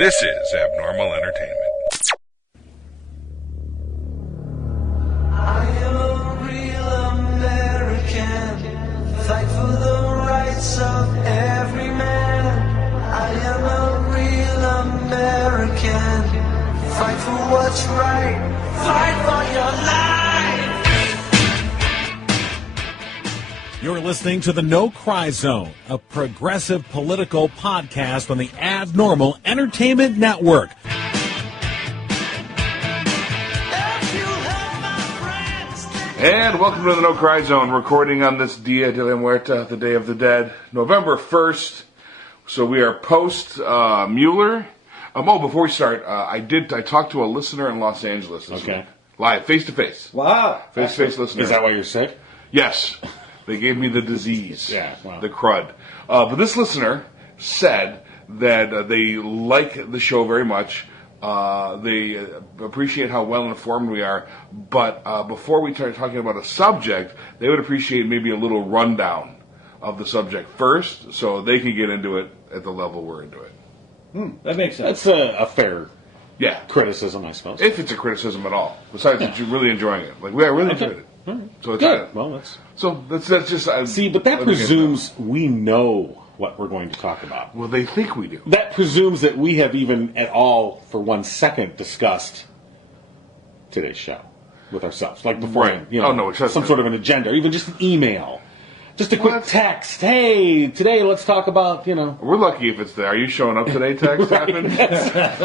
This is Abnormal Entertainment. I am a real American, fight for the rights of every man. I am a real American, fight for what's right, fight for your life. You're listening to the No Cry Zone, a progressive political podcast on the Abnormal Entertainment Network. And welcome to the No Cry Zone, recording on this Dia de la Muerta, the Day of the Dead, November 1st. So we are post Mueller. Before we start, I talked to a listener in Los Angeles this week. Live, face-to-face. Wow. Face-to-face listener. Is that why you're sick? Yes. They gave me the disease. Yeah, wow. The crud. But this listener said that they like the show very much. They appreciate how well informed we are, but before we start talking about a subject, they would appreciate maybe a little rundown of the subject first, so they can get into it at the level we're into it. That makes sense. That's a fair Yeah, criticism, I suppose. if it's a criticism at all. Besides that you're really enjoying it, like I really enjoyed it. So it's Good. Well, that's just see, but that presumes we know what we're going to talk about. Well, they think we do. That presumes that we have even at all, for 1 second, discussed today's show with ourselves, like before. Right. It doesn't. Some sort of an agenda, or even just an email, just a quick What? text. Hey, today let's talk about. We're lucky if it's there. Are you showing up today? Text happened.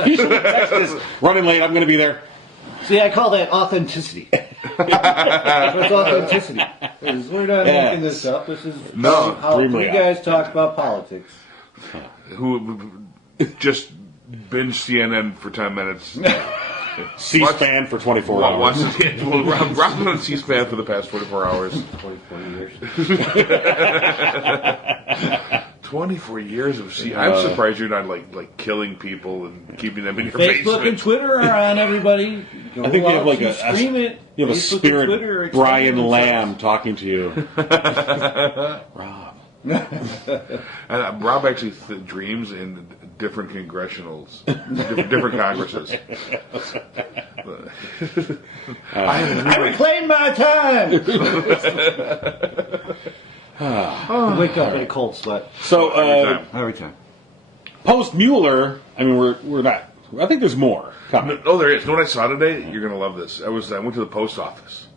Usually the text is running late. I'm going to be there. See, I call that authenticity. That's authenticity. We're not making this up. This is how you guys talk about politics. Who just binge CNN for 10 minutes. C-SPAN for 24 hours. Rob's been on C-SPAN for the past 24 hours. 24 years. 24 years of C-SPAN. I'm surprised you're not like killing people and keeping them in your Facebook basement. and Twitter are on, everybody. I think you have like stream it. You have Facebook a spirit and Twitter Brian Lamb talking to you. Rob. And Rob actually dreams in different congressionals, different Congresses. I reclaim my time. Wake up in a cold sweat. So Every time. Post Mueller, I mean we're not. I think there's more coming. No, there is. You know what I saw today? You're gonna love this. I went to the post office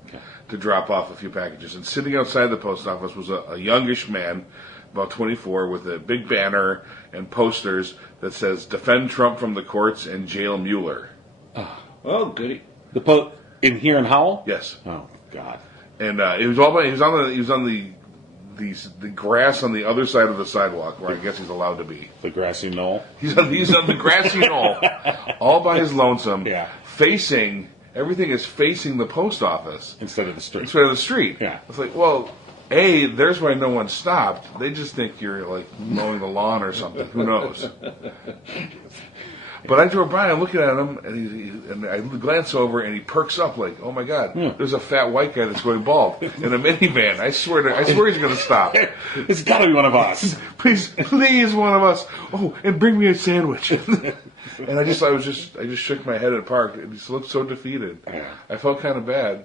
to drop off a few packages, and sitting outside the post office was a youngish man, about 24, with a big banner and posters that says "Defend Trump from the courts and jail Mueller." Oh, goody. In here in Howell? Yes. Oh God. And he was on the grass on the other side of the sidewalk, where I guess he's allowed to be. The grassy knoll. He's on the grassy knoll, all by his lonesome. Yeah. Everything is facing the post office Instead of the street. Yeah. It's like, well, there's why no one stopped. They just think you're like mowing the lawn or something. Who knows? But I drove by, I'm looking at him, and I glance over, and he perks up like, "Oh my God, there's a fat white guy that's going bald in a minivan. I swear he's going to stop. It's got to be one of us. Please, one of us. Oh, and bring me a sandwich." And I just shook my head and parked, and he looked so defeated. Yeah. I felt kind of bad.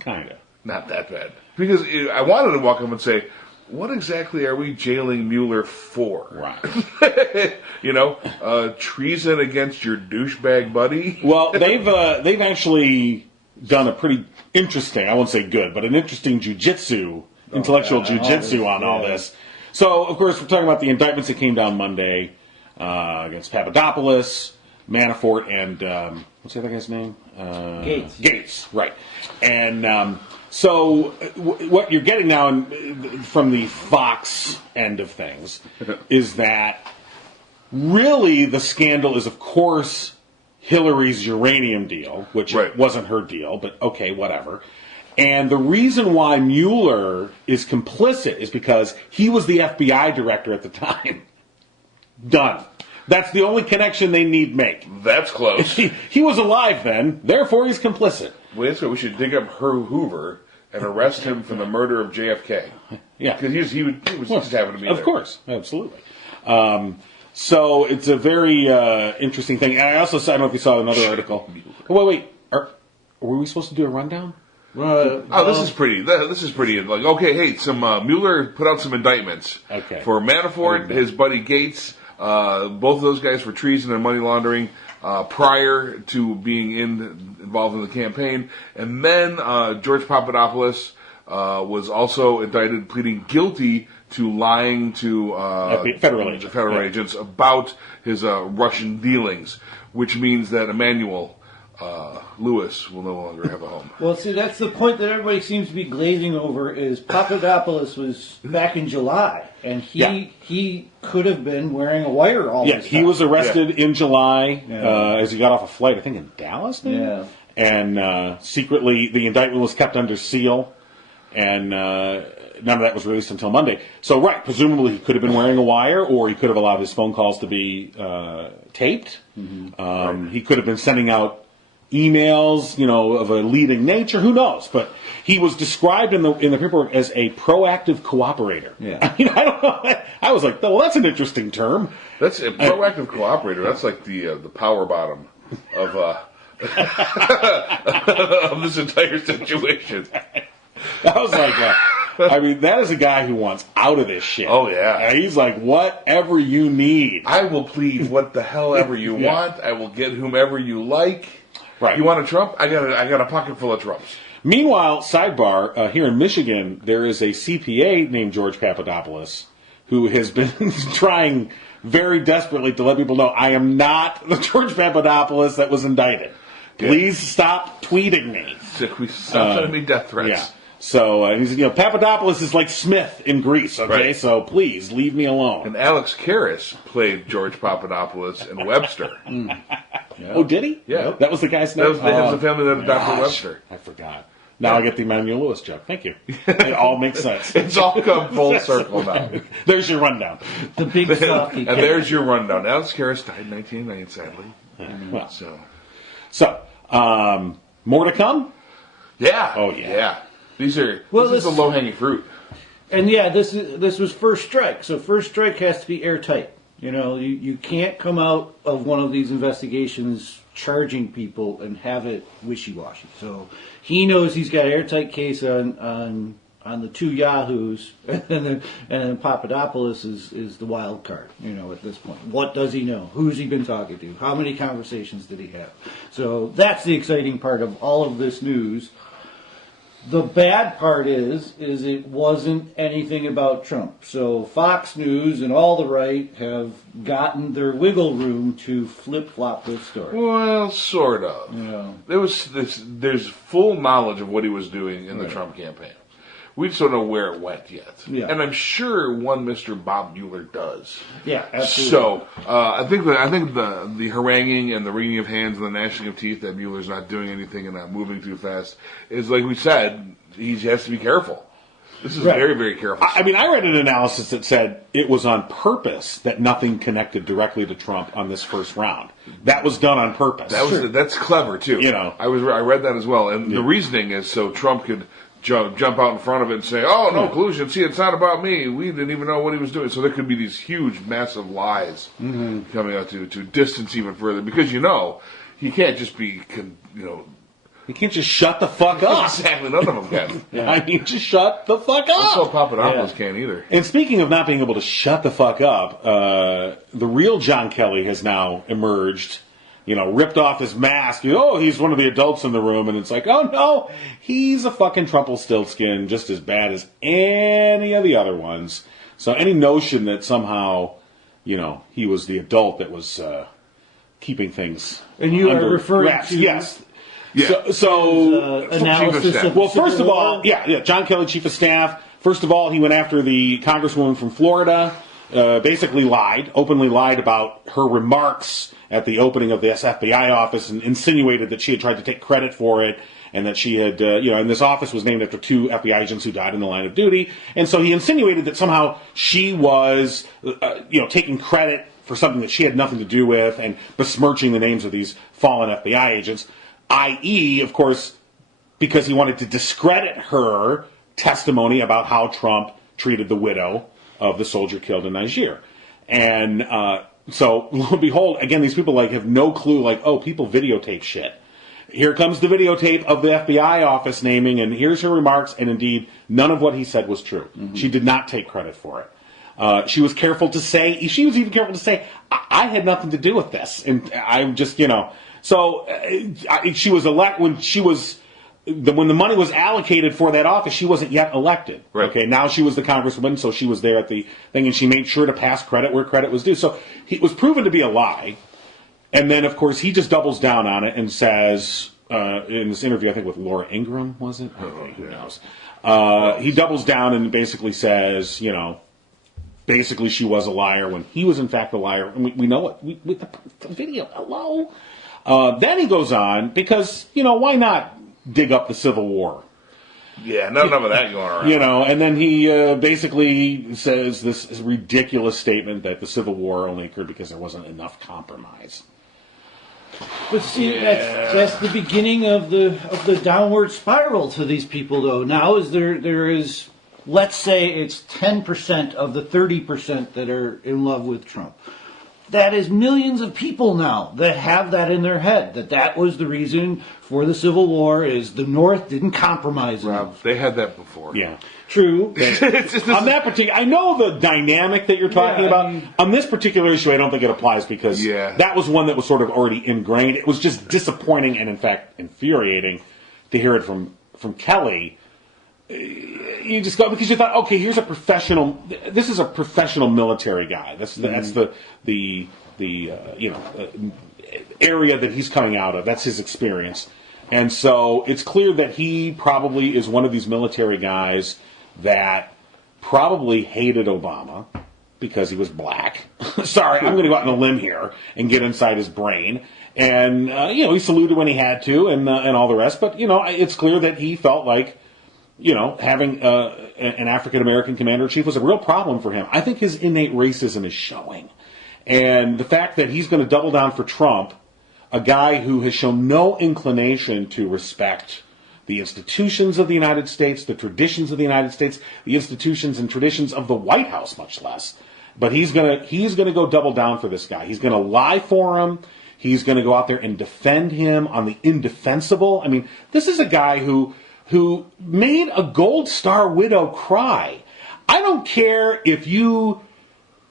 Kind of. Not that bad, because I wanted to walk up and say, "What exactly are we jailing Mueller for?" Right. Treason against your douchebag buddy. Well, they've actually done a pretty interesting, I won't say good, but an interesting intellectual jujitsu on all this. So, of course, we're talking about the indictments that came down Monday against Papadopoulos, Manafort, and what's the other guy's name? Gates. Gates, right. And so what you're getting now from the Fox end of things is that really the scandal is, of course, Hillary's uranium deal, which wasn't her deal, but okay, whatever. And the reason why Mueller is complicit is because he was the FBI director at the time. Done. That's the only connection they need make. That's close. He was alive then, therefore he's complicit. Well, that's why we should dig up Hoover and arrest him for the murder of JFK. Yeah. Because he was just happened to be there. Of course, absolutely. So it's a very interesting thing. And I also saw, I don't know if you saw another article. Wait. Were we supposed to do a rundown? This is pretty. This is pretty. Like, okay, hey, Mueller put out some indictments for Manafort, his buddy Gates, both of those guys for treason and money laundering prior to being involved in the campaign, and then George Papadopoulos was also indicted, pleading guilty to lying to federal agents about his Russian dealings, which means that Emmanuel Lewis will no longer have a home. Well, see, that's the point that everybody seems to be glazing over. Is Papadopoulos was back in July, and he could have been wearing a wire all this time. He was arrested in July as he got off a flight, I think in Dallas, maybe? Yeah. And secretly, the indictment was kept under seal, and none of that was released until Monday. So, presumably he could have been wearing a wire, or he could have allowed his phone calls to be taped. Mm-hmm. He could have been sending out emails, of a leading nature. Who knows? But he was described in the paperwork as a proactive cooperator. Yeah. I mean, I don't know. I was like, well, that's an interesting term. That's a proactive cooperator. That's like the power bottom of of this entire situation. I was like, that is a guy who wants out of this shit. Oh, yeah. And he's like, whatever you need. I will plead what the hell ever you want. I will get whomever you like. Right. You want a Trump? I got a pocket full of Trumps. Meanwhile, sidebar, here in Michigan, there is a CPA named George Papadopoulos who has been trying very desperately to let people know, I am not the George Papadopoulos that was indicted. Please stop tweeting me. Stop sending me death threats. Yeah. So, he's, Papadopoulos is like Smith in Greece, okay? Right. So please, leave me alone. And Alex Karras played George Papadopoulos in Webster. Yeah. Oh, did he? Yeah. That was the guy's name? That was the family that adopted Webster. I forgot. Now I get the Emmanuel Lewis joke. Thank you. It all makes sense. It's all come full circle now. There's your rundown. The big softy. And there's your rundown. Alex Karras died in 1999, sadly. Well, so more to come? Yeah. Oh, yeah. This is the low-hanging fruit. And this was first strike. So first strike has to be airtight. You can't come out of one of these investigations charging people and have it wishy-washy. So he knows he's got an airtight case on the two yahoos, and then Papadopoulos is the wild card. At this point, what does he know? Who's he been talking to? How many conversations did he have? So that's the exciting part of all of this news. The bad part is it wasn't anything about Trump. So Fox News and all the right have gotten their wiggle room to flip-flop this story. Well, sort of. There's full knowledge of what he was doing in the Trump campaign. We just don't know where it went yet. Yeah. And I'm sure one Mr. Bob Mueller does. Yeah, absolutely. So I think the haranguing and the wringing of hands and the gnashing of teeth that Mueller's not doing anything and not moving too fast is, like we said, he has to be careful. This is very, very careful. I mean, I read an analysis that said it was on purpose that nothing connected directly to Trump on this first round. That was done on purpose. That's clever too. I read that as well, and the reasoning is so Trump could jump out in front of it and say, "Oh, no collusion. See, it's not about me. We didn't even know what he was doing." So there could be these huge, massive lies coming out to distance even further, because he can't just be He can't just shut the fuck up. Exactly, none of them can. I mean, just shut the fuck up. Also, Papadopoulos can't either. And speaking of not being able to shut the fuck up, the real John Kelly has now emerged. Ripped off his mask. He's one of the adults in the room, and it's like, oh no, he's a fucking Trumpelstiltskin, just as bad as any of the other ones. So any notion that somehow, he was the adult that was keeping things and you under are referring wraps. to Yes. Yeah. So analysis of well, first of all, John Kelly, chief of staff. First of all, he went after the congresswoman from Florida. Basically openly lied about her remarks at the opening of this FBI office, and insinuated that she had tried to take credit for it, and that she had, and this office was named after two FBI agents who died in the line of duty. And so he insinuated that somehow she was, taking credit for something that she had nothing to do with, and besmirching the names of these fallen FBI agents, i.e., of course, because he wanted to discredit her testimony about how Trump treated the widow of the soldier killed in Niger. And So lo and behold, again, these people like have no clue. Like, oh, people videotape shit. Here comes the videotape of the FBI office naming, and here's her remarks. And indeed, none of what he said was true. She did not take credit for it. She was careful to say. She was even careful to say, I had nothing to do with this, and I'm just, So she was when the money was allocated for that office, she wasn't yet elected. Right. Okay, now she was the congresswoman, so she was there at the thing, and she made sure to pass credit where credit was due. So it was proven to be a lie. And then, of course, he just doubles down on it and says, in this interview, I think with Laura Ingraham, was it? Okay, who knows? He doubles down and basically says, basically she was a liar when he was in fact a liar. And we know it. With the video, hello? Then he goes on, because, why not dig up the Civil War? Yeah, none of that going around. And then he basically says this ridiculous statement that the Civil War only occurred because there wasn't enough compromise. But see, that's the beginning of the downward spiral to these people, though. Now there is, let's say it's 10% of the 30% that are in love with Trump. That is millions of people now that have that in their head, that was the reason for the Civil War, is the North didn't compromise. Rob, they had that before. Yeah. True. On that particular, I know the dynamic that you're talking about. On this particular issue, I don't think it applies, because that was one that was sort of already ingrained. It was just disappointing and, in fact, infuriating to hear it from Kelly. You just go, because you thought, okay, here's a professional. This is a professional military guy. That's the area that he's coming out of. That's his experience, and so it's clear that he probably is one of these military guys that probably hated Obama because he was black. Sorry, I'm going to go out on a limb here and get inside his brain. And he saluted when he had to, and all the rest. But it's clear that he felt like, having an African-American commander-in-chief was a real problem for him. I think his innate racism is showing. And the fact that he's going to double down for Trump, a guy who has shown no inclination to respect the institutions of the United States, the traditions of the United States, the institutions and traditions of the White House, much less. But he's going to go double down for this guy. He's going to lie for him. He's going to go out there and defend him on the indefensible. I mean, this is a guy who made a Gold Star widow cry. I don't care if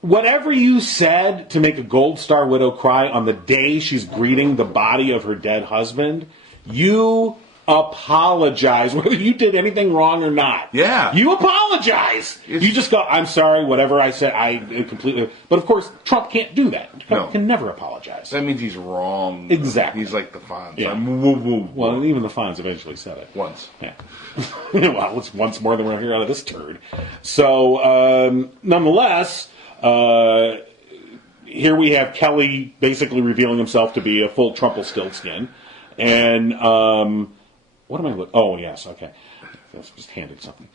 whatever you said to make a Gold Star widow cry on the day she's greeting the body of her dead husband, you apologize, whether you did anything wrong or not. Yeah. You apologize. You just go, I'm sorry, whatever I said, I completely... But of course, Trump can't do that. Trump can never apologize. That means he's wrong. Exactly. He's like the Fonz. Yeah. Woo. Well, even the Fonz eventually said it. Once. Yeah. Well, it's once more than we're here out of this turd. So, nonetheless, here we have Kelly basically revealing himself to be a full Trumpelstiltskin. And, what am I looking? Oh, yes, okay. I just handed something.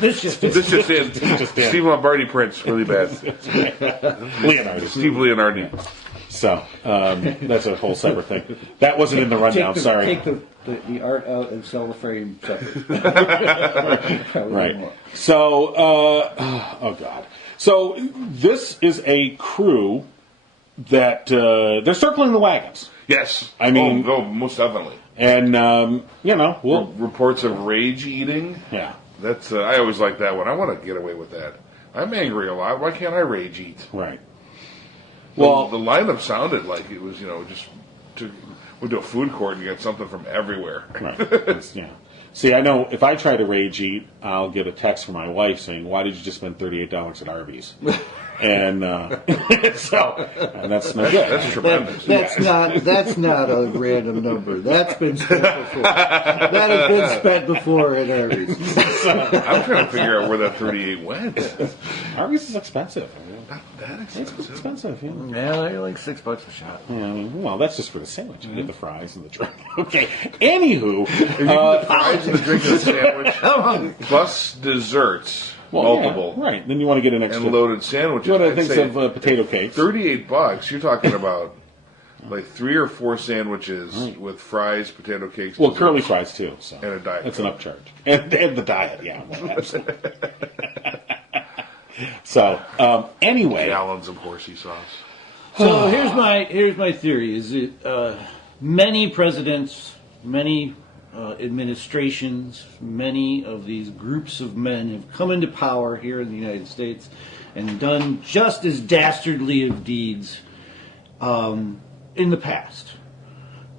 This just in. Steve Lombardi prints really bad. Leonardo. Steve Leonardi. Yeah. So, that's a whole separate thing. That wasn't in the rundown, sorry. Take the art out and sell the frame separate. Right. So, oh God. So, this is a crew that, they're circling the wagons. Yes. I mean... most definitely. And, reports of rage eating. Yeah. That's, I always like that one. I want to get away with that. I'm angry a lot. Why can't I rage eat? Right. Well, the lineup sounded like it was, went to a food court and get something from everywhere. Right. Yeah. See, I know if I try to rage eat, I'll get a text from my wife saying, "Why did you just spend $38 at Arby's?" And so, and that's no good. That's tremendous. That's not a random number. That's been spent before. That has been spent before at Arby's. I'm trying to figure out where that 38 went. Arby's is expensive. Not that expensive. It's expensive, yeah. Yeah, they're like $6 a shot. Yeah, well, that's just for the sandwich. You get the fries and the drink. Okay. Anywho, the fries and the drink and the sandwich, plus desserts. Well, multiple. Yeah, right. Then you want to get an extra. And loaded sandwiches. What I think of potato cakes. $38. You're talking about like 3 or 4 sandwiches with fries, potato cakes. Well, curly fries too. So. And a diet. That's an upcharge. And the diet, yeah. Well, absolutely. So, anyway. Gallons of horsey sauce. So here's my theory: is that many presidents, many administrations, many of these groups of men have come into power here in the United States and done just as dastardly of deeds in the past.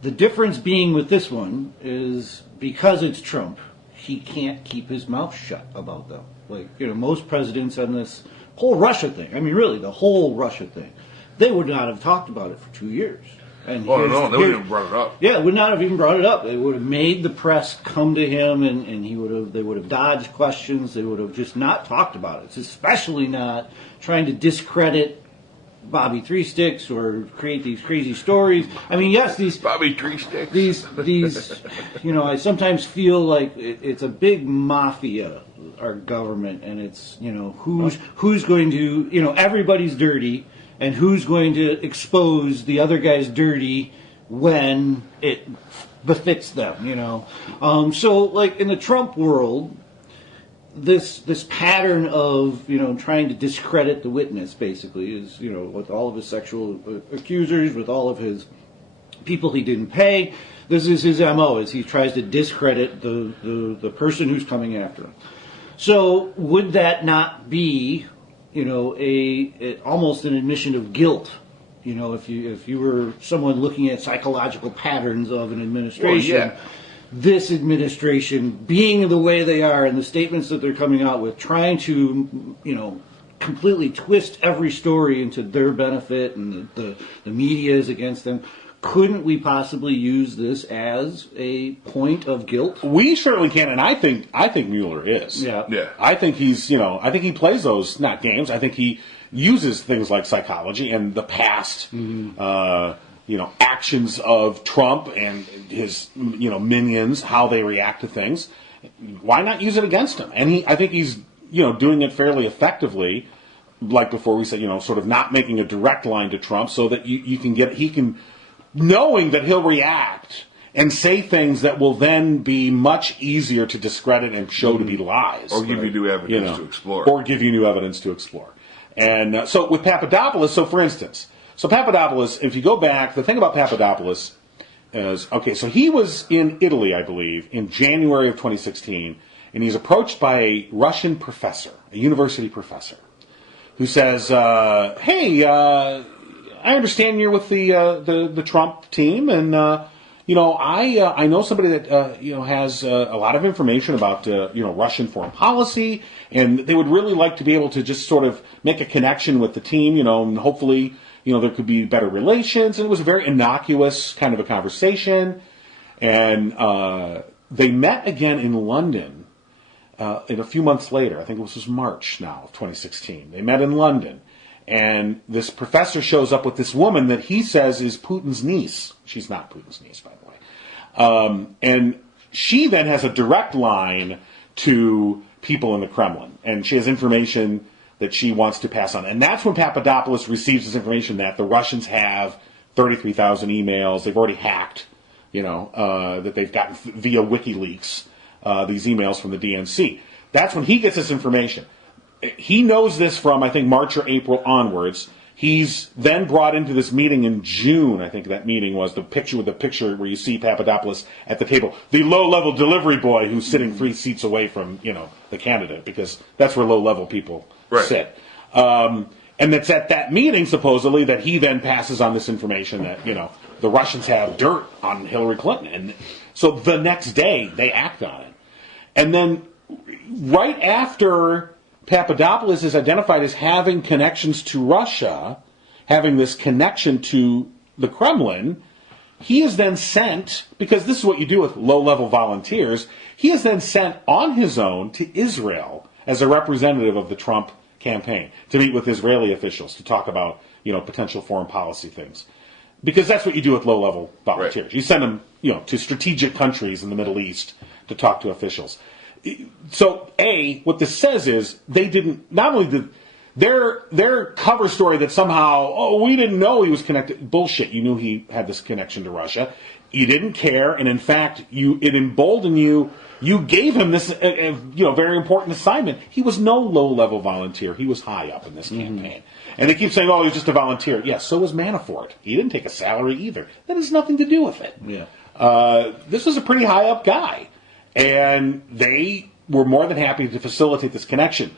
The difference being with this one is because it's Trump, he can't keep his mouth shut about them. Like, most presidents on this whole Russia thing, I mean, really, the whole Russia thing, they would not have talked about it for 2 years. And Oh, no, they wouldn't have brought it up. Yeah, would not have even brought it up. They would have made the press come to him, and they would have dodged questions. They would have just not talked about it. It's especially not trying to discredit Bobby Three Sticks or create these crazy stories. I mean, yes, these Bobby Three Sticks. these I sometimes feel like it's a big mafia, our government, and it's who's going to everybody's dirty. And who's going to expose the other guy's dirty when it befits them, So, like, in the Trump world, this pattern of, trying to discredit the witness, basically, is, with all of his sexual accusers, with all of his people he didn't pay, this is his MO, is he tries to discredit the person who's coming after him. So, would that not be almost an admission of guilt, if you were someone looking at psychological patterns of an administration, Well, yeah. This administration being the way they are and the statements that they're coming out with, trying to, completely twist every story into their benefit, and the media is against them. Couldn't we possibly use this as a point of guilt? We certainly can, and I think Mueller is. Yeah. Yeah. I think he's, I think he plays those, not games. I think he uses things like psychology and the past, actions of Trump and his, minions, how they react to things. Why not use it against him? And I think he's, doing it fairly effectively. Like before, we said, sort of not making a direct line to Trump, so that he can. Knowing that he'll react and say things that will then be much easier to discredit and show to be lies. Or give you new evidence to explore. Or give you new evidence to explore. And so with Papadopoulos, for instance, Papadopoulos, if you go back, the thing about Papadopoulos is, so he was in Italy, I believe, in January of 2016, and he's approached by a Russian professor, a university professor, who says, hey, I understand you're with the Trump team, and I know somebody that has a lot of information about Russian foreign policy, and they would really like to be able to just sort of make a connection with the team, and hopefully there could be better relations. And it was a very innocuous kind of a conversation, and they met again in London in a few months later. I think this was March now of 2016. They met in London. And this professor shows up with this woman that he says is Putin's niece. She's not Putin's niece, by the way. And she then has a direct line to people in the Kremlin. And she has information that she wants to pass on. And that's when Papadopoulos receives this information that the Russians have 33,000 emails. They've already hacked, that they've gotten via WikiLeaks, these emails from the DNC. That's when he gets this information. He knows this from, I think, March or April onwards. He's then brought into this meeting in June. I think that meeting was the picture where you see Papadopoulos at the table, the low-level delivery boy who's sitting 3 seats away from, the candidate, because that's where low-level people sit. And it's at that meeting, supposedly, that he then passes on this information that, the Russians have dirt on Hillary Clinton. And so the next day, they act on it. And then right after Papadopoulos is identified as having connections to Russia, having this connection to the Kremlin, he is then sent, because this is what you do with low-level volunteers, he is then sent on his own to Israel as a representative of the Trump campaign to meet with Israeli officials to talk about, potential foreign policy things. Because that's what you do with low-level volunteers. Right. You send them, to strategic countries in the Middle East to talk to officials. So, what this says is they didn't, not only did their cover story that somehow, oh, we didn't know he was connected. Bullshit. You knew he had this connection to Russia. You didn't care, and in fact, it emboldened you. You gave him this, very important assignment. He was no low-level volunteer. He was high up in this campaign. And they keep saying, oh, he's just a volunteer. Yes, so was Manafort. He didn't take a salary either. That has nothing to do with it. Yeah. This was a pretty high-up guy. And they were more than happy to facilitate this connection.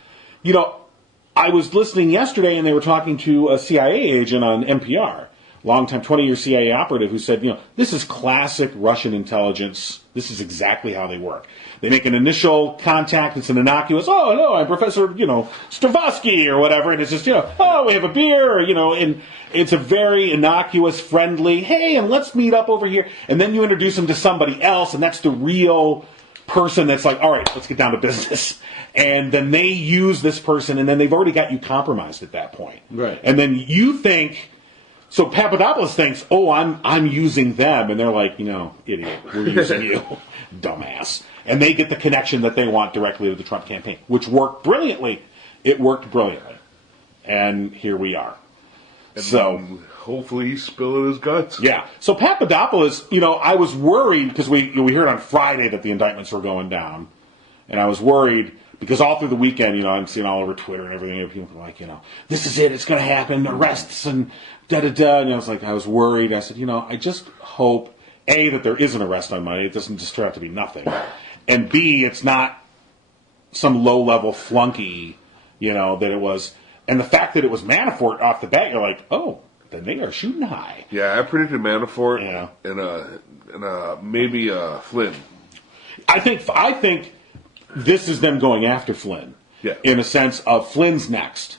I was listening yesterday, and they were talking to a CIA agent on NPR, longtime 20-year CIA operative, who said, this is classic Russian intelligence. This is exactly how they work. They make an initial contact. It's an innocuous, oh, no, I'm Professor, Stravosky or whatever. And it's just, oh, we have a beer, and it's a very innocuous, friendly, hey, and let's meet up over here. And then you introduce them to somebody else, and that's the real person that's like, all right, let's get down to business. And then they use this person, and then they've already got you compromised at that point. Right. And then you think, so Papadopoulos thinks, oh, I'm using them. And they're like, idiot, we're using you, dumbass. And they get the connection that they want directly to the Trump campaign, which worked brilliantly. It worked brilliantly. And here we are. And so hopefully he's spilling his guts. Yeah. So Papadopoulos, I was worried because we heard on Friday that the indictments were going down. And I was worried because all through the weekend, I'm seeing all over Twitter and everything, people are like, this is it, it's going to happen, arrests and da-da-da. And I was worried. I said, I just hope, A, that there is an arrest on Monday. It doesn't just turn out to be nothing. And B, it's not some low-level flunky, that it was. And the fact that it was Manafort off the bat, you're like, oh, then they are shooting high. Yeah, I predicted Manafort and maybe Flynn. I think this is them going after Flynn. Yeah. In a sense of Flynn's next.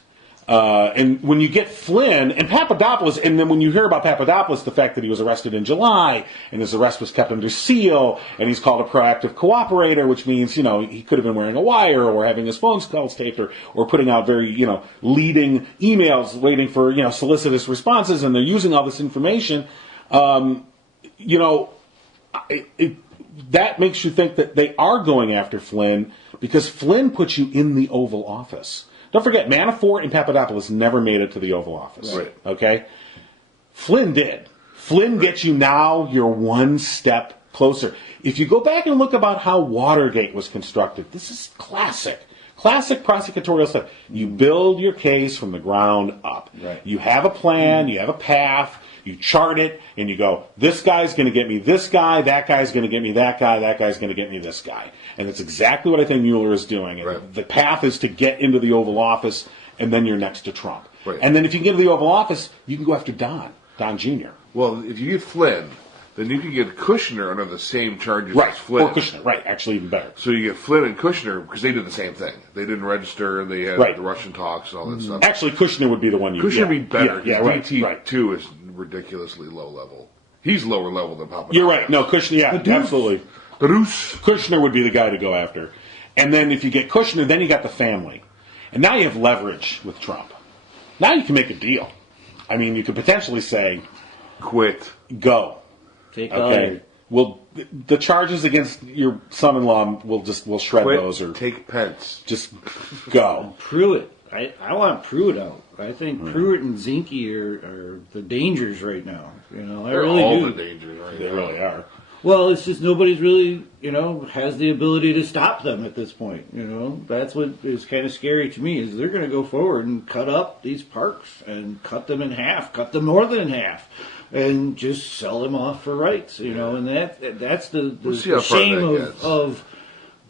And when you get Flynn and Papadopoulos, and then when you hear about Papadopoulos, the fact that he was arrested in July, and his arrest was kept under seal, and he's called a proactive cooperator, which means, he could have been wearing a wire, or having his phone calls taped, or putting out very, leading emails, waiting for, solicitous responses, and they're using all this information. That makes you think that they are going after Flynn, because Flynn puts you in the Oval Office. Don't forget, Manafort and Papadopoulos never made it to the Oval Office. Right. Okay? Flynn did. Flynn gets you now, you're one step closer. If you go back and look about how Watergate was constructed, this is classic. Classic prosecutorial stuff. You build your case from the ground up. Right. You have a plan, you have a path, you chart it, and you go, this guy's going to get me this guy, that guy's going to get me that guy, that guy's going to get me this guy. And that's exactly what I think Mueller is doing. Right. The path is to get into the Oval Office, and then you're next to Trump. Right. And then if you get into the Oval Office, you can go after Don Jr. Well, if you get Flynn, then you can get Kushner under the same charges Right, as Flynn. or Kushner, right, actually even better. So you get Flynn and Kushner, because they did the same thing. They didn't register, they had Right. the Russian talks and all that stuff. Actually, Kushner would be the one you... Kushner would be better, Yeah, because right, DT2 right. is ridiculously low level. He's lower level than Papadopoulos. You're right. No, Kushner, yeah, absolutely. The Roos. Kushner would be the guy to go after. And then if you get Kushner, then you got the family. And now you have leverage with Trump. Now you can make a deal. I mean, you could potentially say, Quit. go. Take Okay. Well, the charges against your son-in-law, we'll shred Quit. those, or Take Pence. just go. Pruitt. I want Pruitt out. I think Pruitt and Zinke are the dangers right now. I They're really all do. the dangers right They now. really are. Well, it's just nobody's really, has the ability to stop them at this point. That's what is kind of scary to me, is they're going to go forward and cut up these parks and cut them in half, cut them more than in half, and just sell them off for rights. And that's the see how far shame that gets. of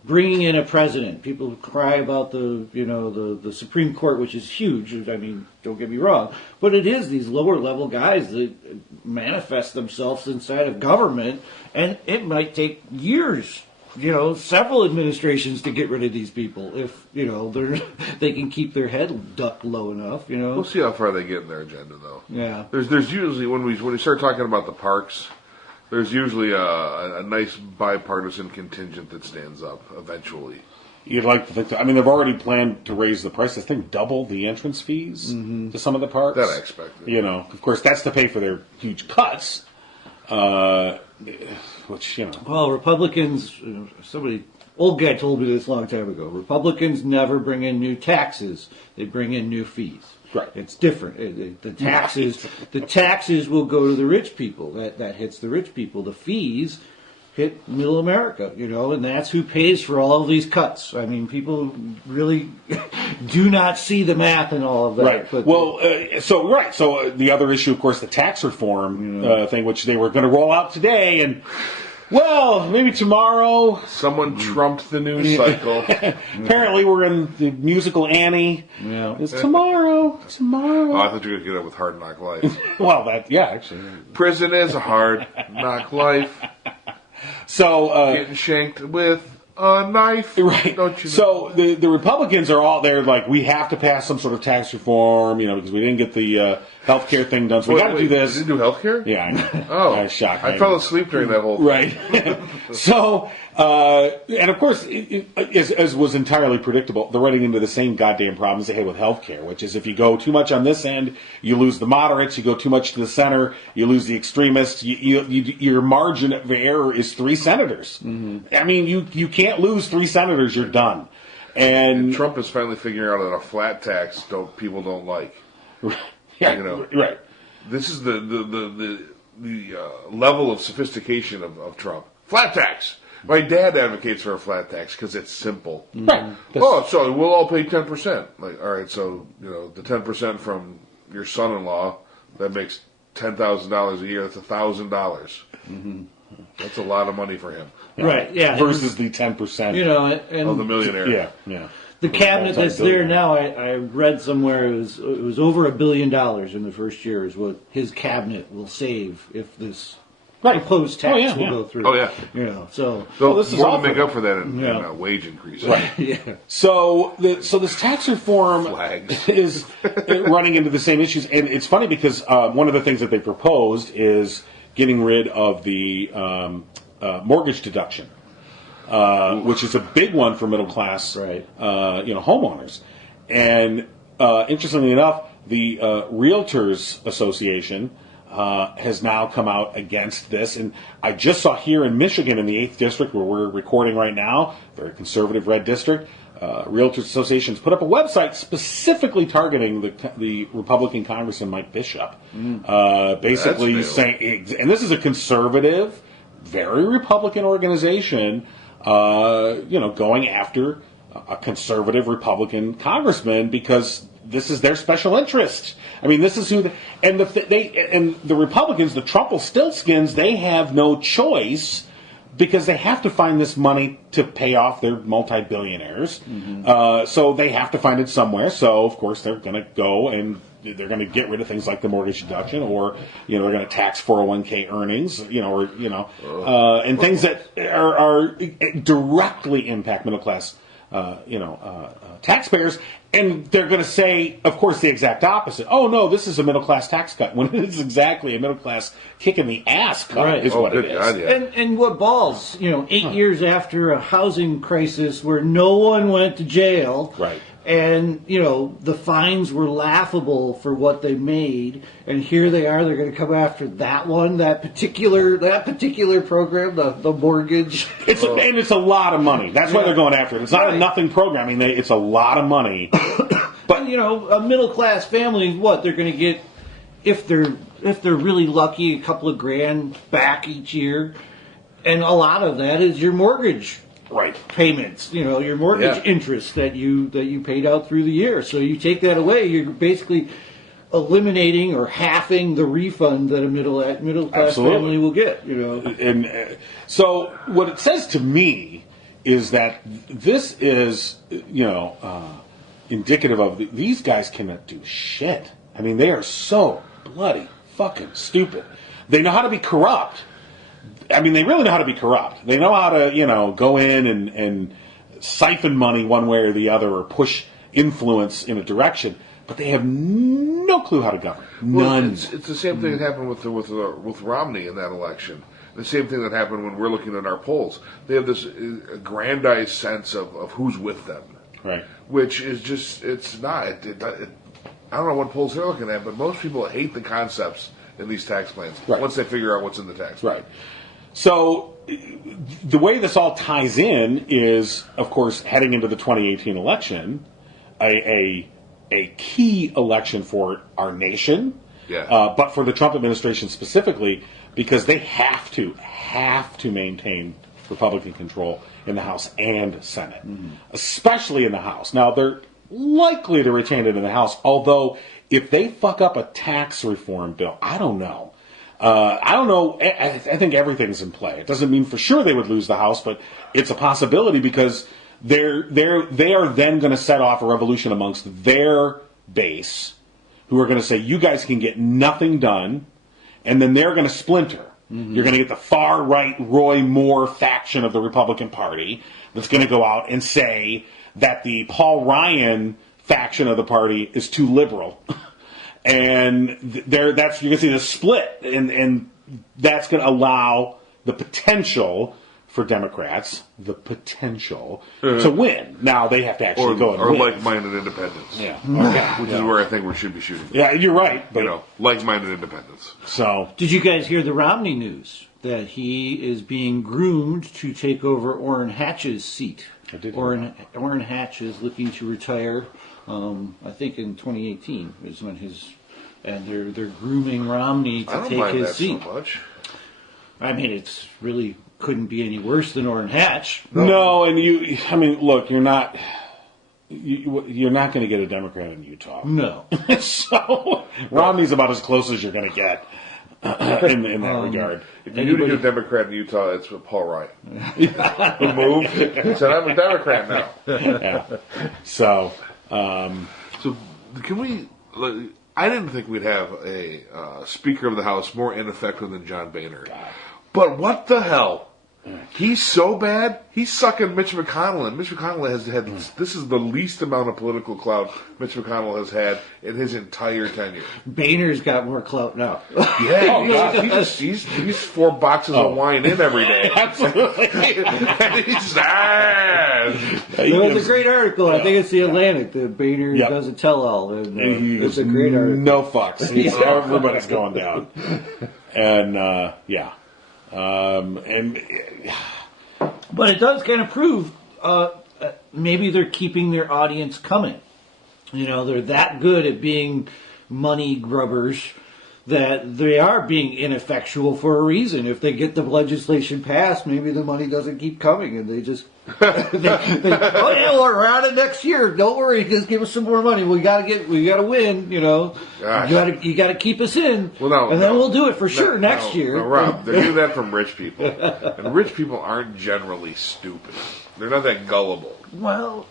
bringing in a president. People cry about the Supreme Court, which is huge. I mean, don't get me wrong, but it is these lower level guys that manifest themselves inside of government, and it might take years, several administrations to get rid of these people if they can keep their head ducked low enough. We'll see how far they get in their agenda, though. Yeah. There's usually, when we start talking about the parks, there's usually a nice bipartisan contingent that stands up eventually. You'd like to think that. I mean, they've already planned to raise the price. I think double the entrance fees to some of the parks. That I expected. Of course, that's to pay for their huge cuts, which. Well, Republicans, somebody old guy told me this a long time ago. Republicans never bring in new taxes; they bring in new fees. Right. It's different. The taxes will go to the rich people. That hits the rich people. The fees hit middle America, and that's who pays for all of these cuts. I mean, people really do not see the math and all of that. Right. But So the other issue, of course, the tax reform thing, which they were going to roll out today, and maybe tomorrow. Someone trumped the news cycle. Apparently, we're in the musical Annie. Yeah. It's tomorrow. Tomorrow. Oh, I thought you were going to get up with Hard Knock Life. Well, actually. Prison is a hard knock life. So Getting shanked with a knife. right. Don't you know? So the Republicans are all there, like, we have to pass some sort of tax reform, because we didn't get the health care thing done, so we got to do this. Did you do healthcare? Yeah, I know. Oh, I was shocked. I fell asleep during that whole thing. Right. So, and of course, as was entirely predictable, they're running into the same goddamn problems they had with healthcare, which is if you go too much on this end, you lose the moderates. You go too much to the center, you lose the extremists. Your margin of error is 3 senators. Mm-hmm. I mean, you can't lose 3 senators. You're done. And Trump is finally figuring out that a flat tax people don't like. yeah, right. This is the level of sophistication of Trump. Flat tax. My dad advocates for a flat tax because it's simple. Right. So we'll all pay 10%. Like, all right, so the 10% from your son-in-law, that makes $10,000 a year. That's $1,000. Mm-hmm. That's a lot of money for him. right, yeah. Versus the 10%. And Of the millionaire. Yeah. the cabinet that's there now, I read somewhere it was over $1 billion in the first year is what his cabinet will save if this proposed tax will go through. Oh, yeah. So This is all to make up for that in wage increase. Right. yeah. So this tax reform Flags. is running into the same issues, and it's funny because one of the things that they proposed is getting rid of the mortgage deduction, which is a big one for middle class, homeowners. And interestingly enough, the Realtors Association has now come out against this. And I just saw here in Michigan, in the 8th District, where we're recording right now, very conservative red district, Realtors Association has put up a website specifically targeting the Republican Congressman Mike Bishop. Basically saying, and this is a conservative, very Republican organization, going after a conservative Republican congressman because this is their special interest. I mean, this is who the Republicans, the Trumpelstiltskins, they have no choice because they have to find this money to pay off their multi-billionaires. Mm-hmm. So they have to find it somewhere. So of course they're going to go and they're going to get rid of things like the mortgage deduction, or they're going to tax 401k earnings, and things that are directly impact middle class, taxpayers. And they're going to say, of course, the exact opposite. Oh, no, this is a middle-class tax cut, when it's exactly a middle-class kick-in-the-ass cut is what it is. God, yeah. And what balls, 8 years after a housing crisis where no one went to jail. Right. And, the fines were laughable for what they made. And here they are, they're going to come after that particular program, the mortgage. And it's a lot of money. That's why they're going after it. It's not a nothing program. I mean, it's a lot of money. But, a middle-class family, they're going to get, if they're really lucky, a couple of grand back each year. And a lot of that is your mortgage payments, your mortgage interest that you paid out through the year. So you take that away, you're basically eliminating or halving the refund that a middle class family will get. And so what it says to me is that this is indicative of these guys cannot do shit. I mean, they are so bloody fucking stupid. They know how to be corrupt. I mean, they really know how to be corrupt. They know how to, go in and siphon money one way or the other, or push influence in a direction. But they have no clue how to govern. None. Well, it's the same thing that happened with Romney in that election. The same thing that happened when we're looking at our polls. They have this aggrandized sense of who's with them, right? Which is just it's not. I don't know what polls they're looking at, but most people hate the concepts in these tax plans once they figure out what's in the tax plan. Right. So the way this all ties in is, of course, heading into the 2018 election, a key election for our nation, but for the Trump administration specifically, because they have to maintain Republican control in the House and Senate, especially in the House. Now, they're likely to retain it in the House, although if they fuck up a tax reform bill, I don't know. I don't know. I think everything's in play. It doesn't mean for sure they would lose the House, but it's a possibility because they are then going to set off a revolution amongst their base, who are going to say, you guys can get nothing done, and then they're going to splinter. You're going to get the far-right Roy Moore faction of the Republican Party that's going to go out and say that the Paul Ryan faction of the party is too liberal. And you're going to see the split, and that's going to allow the potential for Democrats, to win. Now they have to actually go and win. Or like-minded independents. Yeah. Which is where I think we should be shooting. Yeah, you're right. But, like-minded independents. So, did you guys hear the Romney news that he is being groomed to take over Orrin Hatch's seat? I did. Orrin Hatch is looking to retire. I think in 2018 is when and they're grooming Romney to take his seat. So much. I mean, it's really couldn't be any worse than Orrin Hatch. No, and look, you're not going to get a Democrat in Utah. No. So Romney's about as close as you're going to get in that regard. If you do get a Democrat in Utah, it's Paul Ryan. Who moved? He said, I'm a Democrat now. Yeah. So can we... I didn't think we'd have a Speaker of the House more ineffective than John Boehner. God. But what the hell? He's so bad. He's sucking Mitch McConnell, and Mitch McConnell has had this is the least amount of political clout Mitch McConnell has had in his entire tenure. Boehner's got more clout now. Yeah, he's 4 boxes of wine in every day. Absolutely. And he's sad. There was a great article. I think it's the Atlantic that Boehner does a tell-all. And, it's a great article. No fucks. Everybody's going down. And but it does kind of prove maybe they're keeping their audience coming. They're that good at being money grubbers that they are being ineffectual for a reason. If they get the legislation passed, maybe the money doesn't keep coming, and they just we're at it next year. Don't worry, just give us some more money. We gotta win. You gotta keep us in, and then we'll do it for sure next year. No, Rob, they do that from rich people, and rich people aren't generally stupid. They're not that gullible. Well,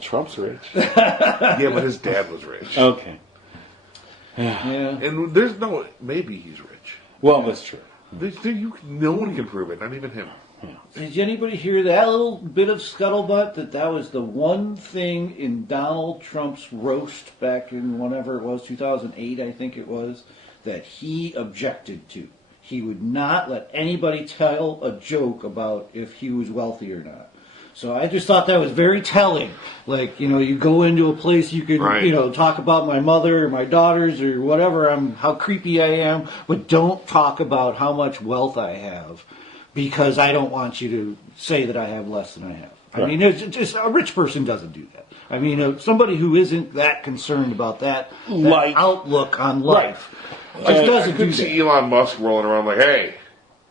Trump's rich. Yeah, but his dad was rich. Okay. yeah. And maybe he's rich. Well, that's true. No one can prove it, not even him. Did anybody hear that little bit of scuttlebutt that was the one thing in Donald Trump's roast back in whenever it was, 2008 I think it was, that he objected to? He would not let anybody tell a joke about if he was wealthy or not. So I just thought that was very telling. Like, you go into a place, you could, talk about my mother or my daughters or whatever, how creepy I am, but don't talk about how much wealth I have, because I don't want you to say that I have less than I have. Right. I mean, it's just a rich person doesn't do that. I mean, somebody who isn't that concerned about that outlook on life just doesn't do that. See Elon Musk rolling around like, hey,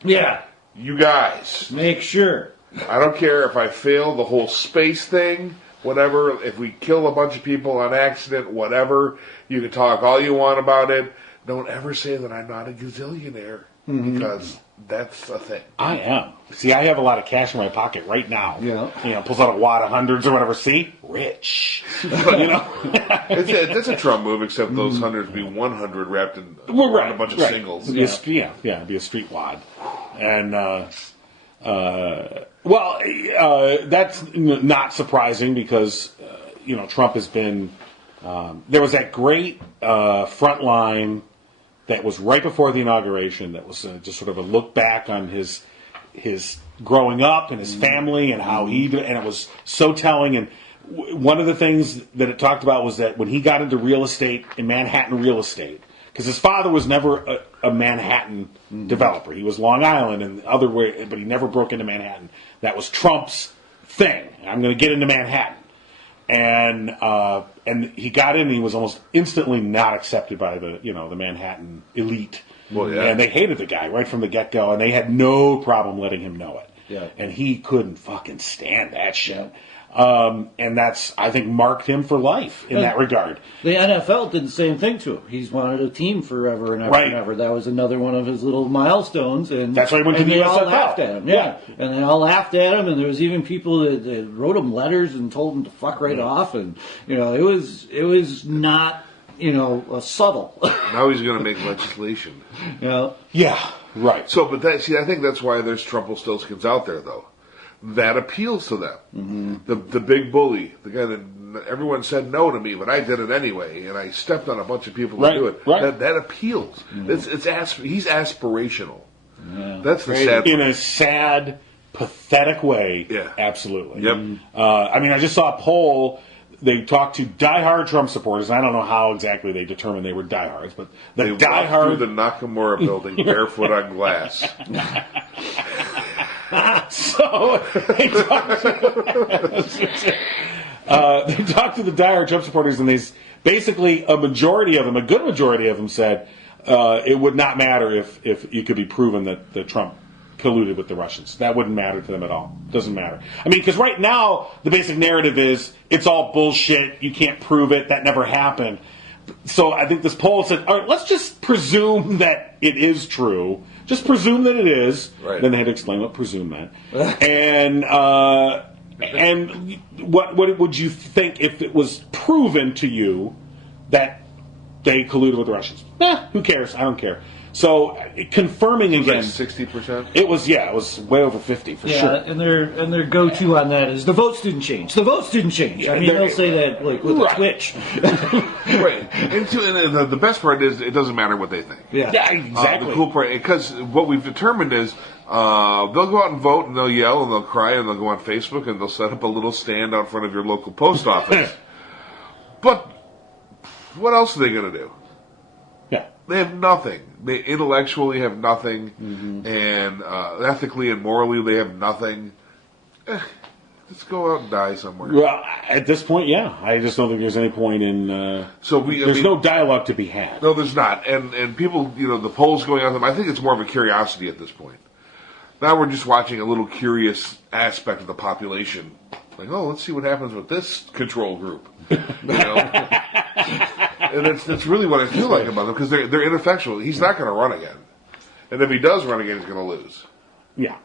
you guys, make sure. I don't care if I fail the whole space thing, whatever, if we kill a bunch of people on accident, whatever, you can talk all you want about it. Don't ever say that I'm not a gazillionaire, because that's a thing. I am. See, I have a lot of cash in my pocket right now. Yeah. Pulls out a wad of hundreds or whatever. See? Rich. It's a Trump move, except those hundreds be 100 wrapped in a bunch of singles. It'd be a street wad. And, that's not surprising because, Trump has been, there was that great front line that was right before the inauguration that was just sort of a look back on his growing up and his family and how and it was so telling. And one of the things that it talked about was that when he got into real estate, in Manhattan real estate, because his father was never a Manhattan developer. He was Long Island and other way, but he never broke into Manhattan. That was Trump's thing. I'm going to get into Manhattan. And he got in and he was almost instantly not accepted by the Manhattan elite. Well, yeah. And they hated the guy right from the get-go, and they had no problem letting him know it. Yeah. And he couldn't fucking stand that shit. And that's, I think, marked him for life in that regard. The NFL did the same thing to him. He's wanted a team forever and ever and ever. That was another one of his little milestones. And that's why he went to the they USFL. all laughed at him. Yeah. And they all laughed at him, and there was even people that wrote him letters and told him to fuck right off. And, it was not, subtle. Now he's going to make legislation. Yeah, right. So, but I think that's why there's Trumpelstiltskins out there, though. That appeals to them. Mm-hmm. The big bully, the guy that everyone said no to me, but I did it anyway, and I stepped on a bunch of people to do it. Right. That appeals. Mm-hmm. He's aspirational. Yeah. That's the sad part. In a sad, pathetic way. Yeah. Absolutely. Yep. I just saw a poll. They talked to diehard Trump supporters, and I don't know how exactly they determined they were diehards, but they walked through the Nakamura building barefoot on glass. So they talked to the diehard Trump supporters, and basically a good majority of them said it would not matter if it could be proven that Trump colluded with the Russians. That wouldn't matter to them at all. Doesn't matter. I mean, because right now the basic narrative is it's all bullshit. You can't prove it. That never happened. So I think this poll said, all right, let's just presume that it is true. Just presume that it is. Right. Then they had to explain what presume meant. And what would you think if it was proven to you that they colluded with the Russians? Who cares? I don't care. So confirming again, 60%. It was way over 50 for sure. And their go-to on that is the votes didn't change. The votes didn't change. I mean, they'll say that like with a twitch. Right. And the best part is it doesn't matter what they think. Yeah, exactly. The cool part, because what we've determined is they'll go out and vote and they'll yell and they'll cry and they'll go on Facebook and they'll set up a little stand out front of your local post office. But what else are they going to do? Yeah. They have nothing. They intellectually have nothing, and ethically and morally they have nothing. Let's go out and die somewhere. Well, at this point, yeah. I just don't think there's any point in... there's no dialogue to be had. No, there's not. And people, the polls going on them, I think it's more of a curiosity at this point. Now we're just watching a little curious aspect of the population. Like, let's see what happens with this control group. And that's really what I feel like about them, because they're ineffectual. He's not going to run again. And if he does run again, he's going to lose. Yeah.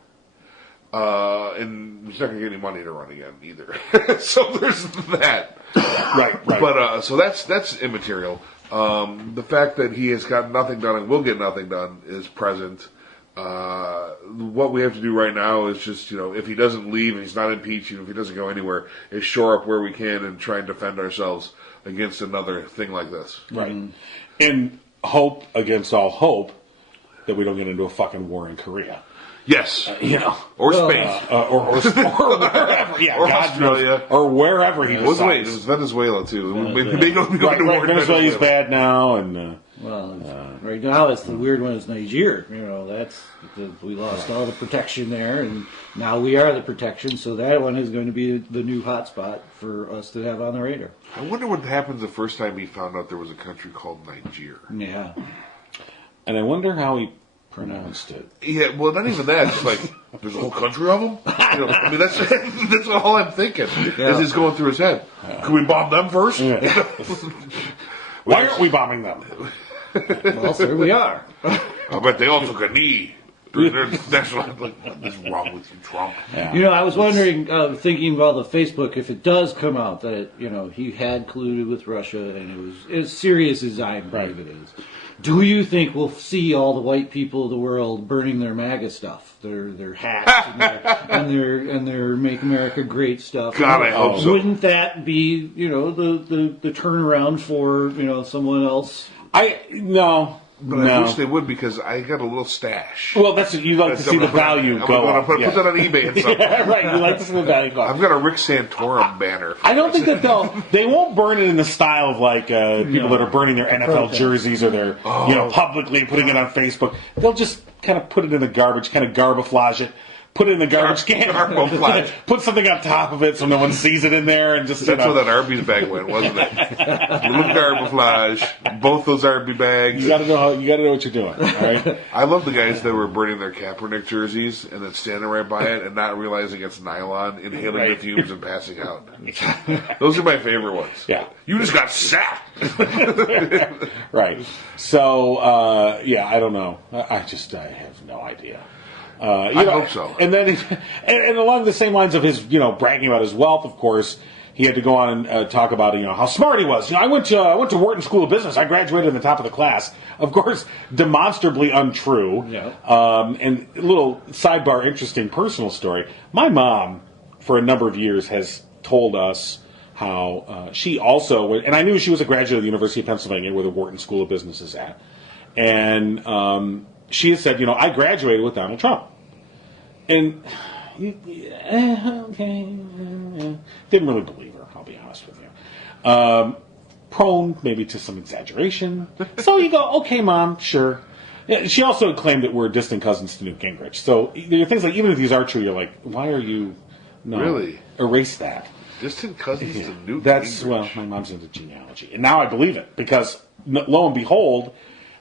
And he's not going to get any money to run again either. So there's that. Right. But so that's immaterial. The fact that he has got nothing done and will get nothing done is present. What we have to do right now is just, if he doesn't leave and he's not impeached, if he doesn't go anywhere, is shore up where we can and try and defend ourselves against another thing like this. Right. And hope against all hope that we don't get into a fucking war in Korea. Yes. Or Spain. Or wherever. Yeah, or God Australia. Knows, or wherever he decides. It was Venezuela, too. Maybe don't be going to war in Venezuela's bad now. And right now it's the weird one is Niger. We lost all the protection there, and now we are the protection. So that one is going to be the new hotspot for us to have on the radar. I wonder what happens the first time he found out there was a country called Niger. Yeah. And I wonder how he pronounced it. Yeah, well, not even that. It's like, there's a whole country of them? I mean, that's all I'm thinking. Is it's going through his head. Can we bomb them first? Yeah. Why aren't we bombing them? Well, sir, we are. I bet they all took a knee. That's what is wrong with you, Trump? Yeah. I was wondering, thinking about the Facebook, if it does come out that he had colluded with Russia and it was as serious as I believe it is. Do you think we'll see all the white people of the world burning their MAGA stuff, their hats and their Make America Great stuff? God, I hope so. Wouldn't that be the turnaround for someone else? No. But I wish they would because I got a little stash. Well, that's what you like to see the value go up. Put that on eBay and something. Yeah, right. You like to see the value go up. I've got a Rick Santorum banner. I don't think that they won't burn it in the style of like people that are burning their NFL jerseys or they're publicly putting it on Facebook. They'll just kind of put it in the garbage, kind of garbaflage it. Put it in the garbage can. Put something on top of it so no one sees it in there, and just that's where that Arby's bag went, wasn't it? Little garbage. Both those Arby bags. You got to know what you're doing. All right. I love the guys that were burning their Kaepernick jerseys and then standing right by it and not realizing it's nylon, inhaling the fumes and passing out. Those are my favorite ones. Yeah. You just got sacked. Right. So I don't know. I have no idea. I hope so. And then, and along the same lines of his, bragging about his wealth, of course, he had to go on and talk about, how smart he was. I went to Wharton School of Business. I graduated in the top of the class. Of course, demonstrably untrue. Yeah. And a little sidebar, interesting personal story. My mom, for a number of years, has told us how she also, and I knew she was a graduate of the University of Pennsylvania, where the Wharton School of Business is at, and she had said, I graduated with Donald Trump. And, okay, didn't really believe her, I'll be honest with you. Prone maybe to some exaggeration. So you go, okay, Mom, sure. Yeah, she also claimed that we're distant cousins to Newt Gingrich. So there are things like, even if these are true, you're like, why are you, really? Erase that. Distant cousins to Newt Gingrich? Well, my mom's into genealogy. And now I believe it, because lo and behold,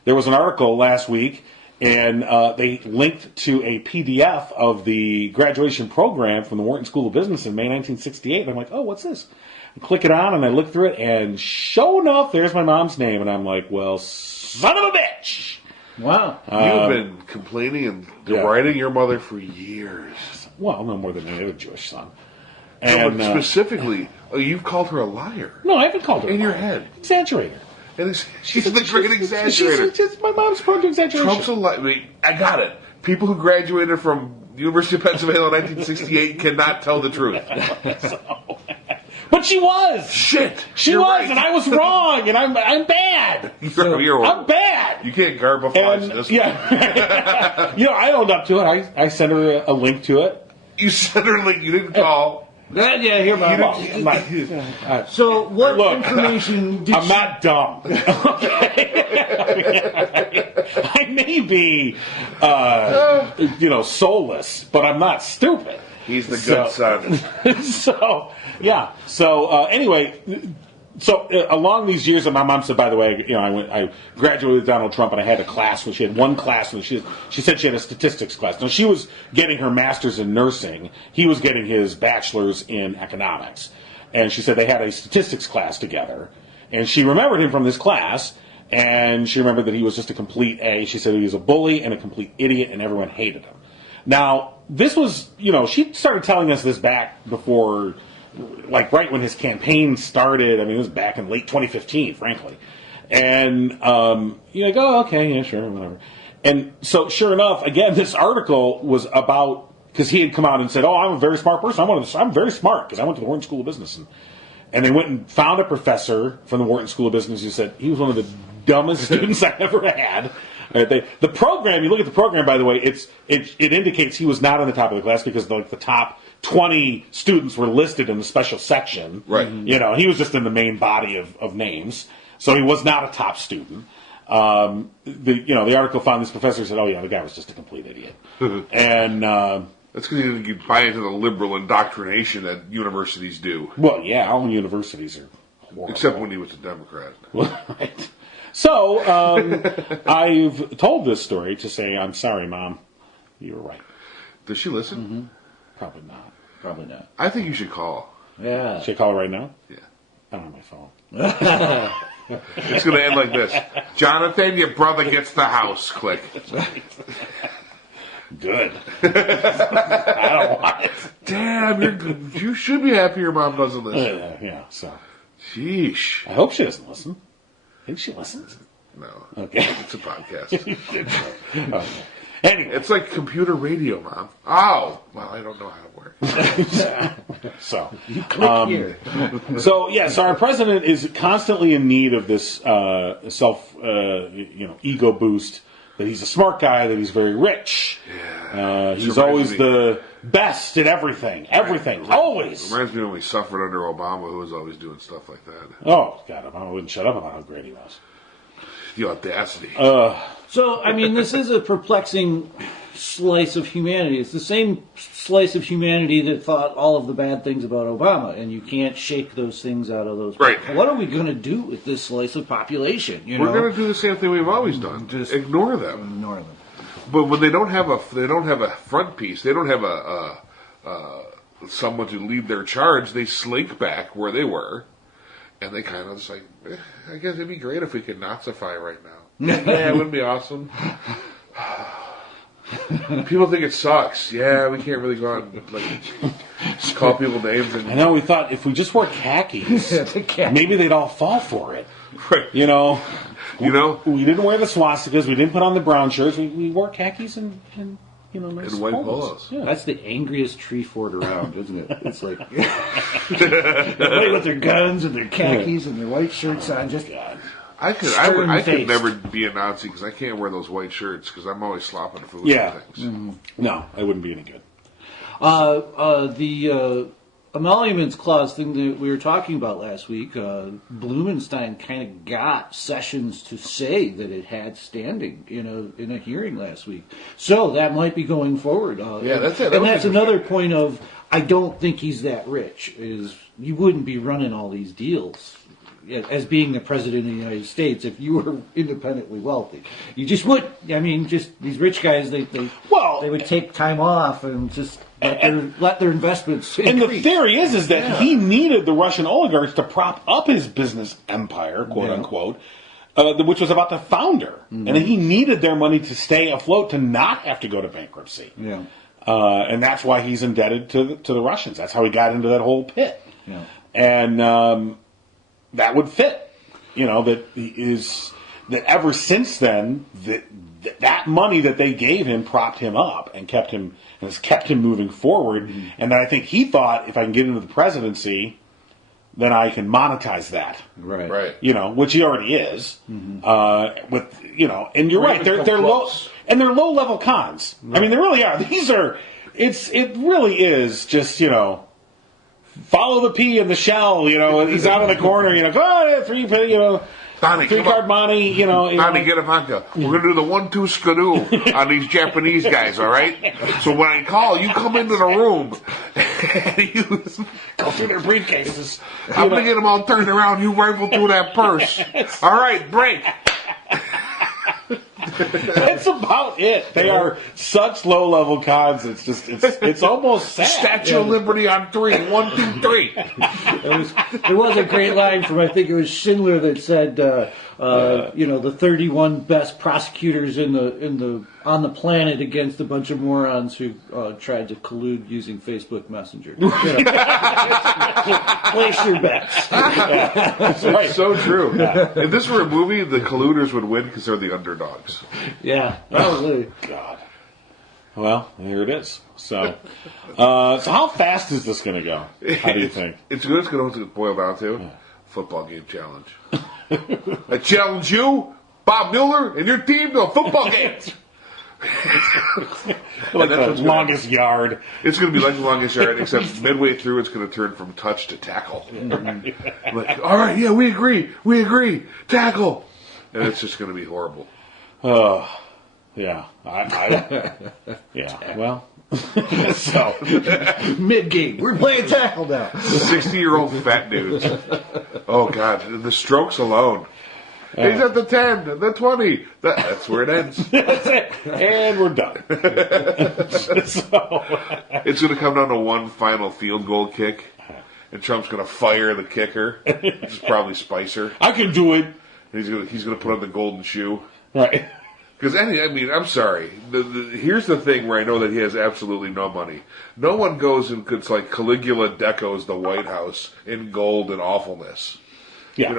there was an article last week, and they linked to a PDF of the graduation program from the Wharton School of Business in May 1968. And I'm like, oh, what's this? I click it on, and I look through it, and sure enough, there's my mom's name. And I'm like, well, son of a bitch. Wow. You've been complaining and deriding your mother for years. Well, no more than any other Jewish son. And no, but specifically, you've called her a liar. No, I haven't called her in your head. Exaggerator. And she's the great exaggerator. My mom's prone to exaggeration. Trump's a liar. I got it. People who graduated from the University of Pennsylvania in 1968 cannot tell the truth. But she was. Shit. She was, right. And I was wrong, and I'm bad. I'm bad. You can't garbify this. Yeah. I owned up to it. I sent her a link to it. You sent her a link. You didn't call. Yeah, here, so, what information did I'm not dumb. I may be, soulless, but I'm not stupid. He's the good son. Anyway, along these years, and my mom said, by the way, I graduated with Donald Trump, and I had a class where she had one class where she said she had a statistics class. Now, she was getting her master's in nursing. He was getting his bachelor's in economics. And she said they had a statistics class together. And she remembered him from this class, and she remembered that he was just a complete A. She said he was a bully and a complete idiot, and everyone hated him. Now, this was, she started telling us this back before, like right when his campaign started. I mean, it was back in late 2015, frankly. And you're like, oh, okay, yeah, sure, whatever. And so, sure enough, again, this article was about, because he had come out and said, oh, I'm a very smart person. I'm very smart because I went to the Wharton School of Business. And they went and found a professor from the Wharton School of Business who said he was one of the dumbest students I ever had. The program, you look at the program, by the way, it indicates he was not in the top of the class because the top 20 students were listed in the special section. Right. He was just in the main body of names. So he was not a top student. The article found this professor who said, oh, yeah, the guy was just a complete idiot. And that's because you buy into the liberal indoctrination that universities do. Well, yeah, all universities are horrible. Except when he was a Democrat. Right. So, I've told this story to say, I'm sorry, Mom. You were right. Does she listen? Mm-hmm. Probably not. Probably not. I think you should call. Yeah. Should I call her right now? Yeah. I don't have my phone. It's going to end like this. Jonathan, your brother gets the house. Click. Good. I don't want it. Damn, you should be happy your mom doesn't listen. Yeah, so. Sheesh. I hope she doesn't listen. Think she listens? No. Okay. It's a podcast. Okay. Anyway, It's like computer radio, Mom. Oh, well, I don't know how it works. so Click here. so our president is constantly in need of this ego boost. That he's a smart guy. That he's very rich. He's always the best at everything. Everything, always. Reminds me when we suffered under Obama, who was always doing stuff like that. Oh God, Obama wouldn't shut up about how great he was. The audacity. So, I mean, this is a perplexing slice of humanity. It's the same slice of humanity that thought all of the bad things about Obama, and you can't shake those things out of those. Right. What are we going to do with this slice of population? We're going to do the same thing we've always done. Just ignore them. Ignore them. But when they don't have a front piece, they don't have someone to lead their charge. They slink back where they were, and they kind of just like, I guess it'd be great if we could Nazify right now. Yeah, it wouldn't be awesome. People think it sucks. Yeah, we can't really go out and just call people names. And I know we thought if we just wore khakis, maybe they'd all fall for it. Right. You know, we didn't wear the swastikas. We didn't put on the brown shirts. We wore khakis and nice and white polos. polos. Yeah. That's the angriest tree fort around, isn't it? It's like everybody with their guns and their khakis and their white shirts on. Just I could never be a Nazi because I can't wear those white shirts because I'm always slopping food and things. Mm-hmm. No, I wouldn't be any good. The emoluments clause thing that we were talking about last week, Blumenstein kind of got Sessions to say that it had standing in a hearing last week. So that might be going forward. That's it. And that's another point of, I don't think he's that rich, is you wouldn't be running all these deals as being the president of the United States if you were independently wealthy. You just would. I mean, just these rich guys, they would take time off and just let their investments increase. And the theory is that he needed the Russian oligarchs to prop up his business empire, quote unquote, which was about the founder. Mm-hmm. And he needed their money to stay afloat, to not have to go to bankruptcy. Yeah. And that's why he's indebted to the Russians. That's how he got into that whole pit. Yeah. And that would fit. That ever since then, that money that they gave him propped him up and has kept him moving forward. Mm-hmm. And I think he thought, if I can get into the presidency, then I can monetize that. Right. Which he already is. Mm-hmm. And you're right. They're low, and they're low level cons. Right. I mean, they really are. It really is just, follow the P in the shell, and he's out in the corner, Donnie, 3-card money, Donnie, get a vodka. We're going to do the 1-2 skidoo on these Japanese guys, all right? So when I call, you come into the room and you go through their briefcases. I'm going to get them all turned around. You rifle through that purse. All right, break. That's about it. They are such low-level cons. It's almost sad. Statue of Liberty on 3. 1, 2, 3. There was a great line from, I think it was Schindler, that said, the 31 best prosecutors on the planet against a bunch of morons who tried to collude using Facebook Messenger. Place your bets. That's right. It's so true. Yeah. If this were a movie, the colluders would win because they're the underdogs. Yeah, probably. God. Well, here it is. So how fast is this going to go? How do you think? It's going to boil down to football game challenge. I challenge you, Bob Mueller, and your team to a football game. Like the longest yard. It's going to be like the longest yard, except midway through it's going to turn from touch to tackle. Like, all right, yeah, we agree, tackle. And it's just going to be horrible. Yeah. Yeah, well. So, mid-game, we're playing tackle now. 60-year-old fat dudes. Oh, God, the strokes alone. He's at the 10, the 20. That's where it ends. That's it. And we're done. So, it's going to come down to one final field goal kick, and Trump's going to fire the kicker, which is probably Spicer. I can do it. And he's going to put on the golden shoe. Right. Because, I'm sorry. Here's the thing where I know that he has absolutely no money. No one goes and it's like Caligula decos the White House in gold and awfulness. Yeah.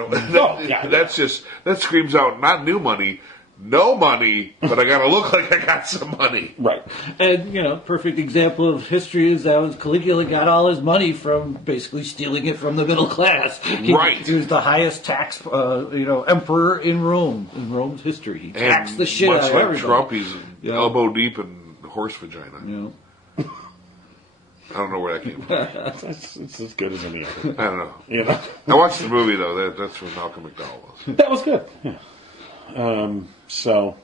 That screams out not new money, no money, but I got to look like I got some money. Right. And, perfect example of history is that was Caligula got all his money from basically stealing it from the middle class. Right. He was the highest tax, emperor in Rome's history. He taxed the shit out much of like everybody. Trump, he's elbow deep in horse vagina. I don't know where that came from. It's as good as any other. I don't know. I watched the movie, though. That's what Malcolm McDowell was. That was good. Yeah. So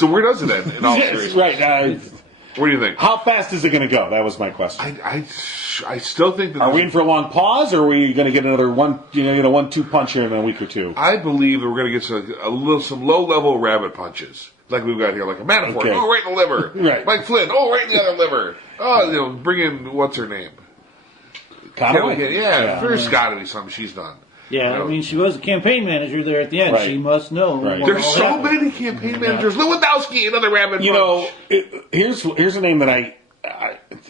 where does it end, in all seriousness? Right. What do you think? How fast is it going to go? That was my question. I still think that... Are we in for a long pause, or are we going to get another 1-2 punch here in a week or two? I believe that we're going to get some low-level rabbit punches. Like we've got here, like a Manafort. Okay. Oh, right in the liver. Right. Mike Flynn. Oh, right in the other liver. Oh, bring in, what's her name? Conway? Yeah, there's got to be something she's done. Yeah, I mean, she was a campaign manager there at the end. Right. She must know. Right. There's so many campaign managers. Lewandowski, another rabbit punch. Here's a name that I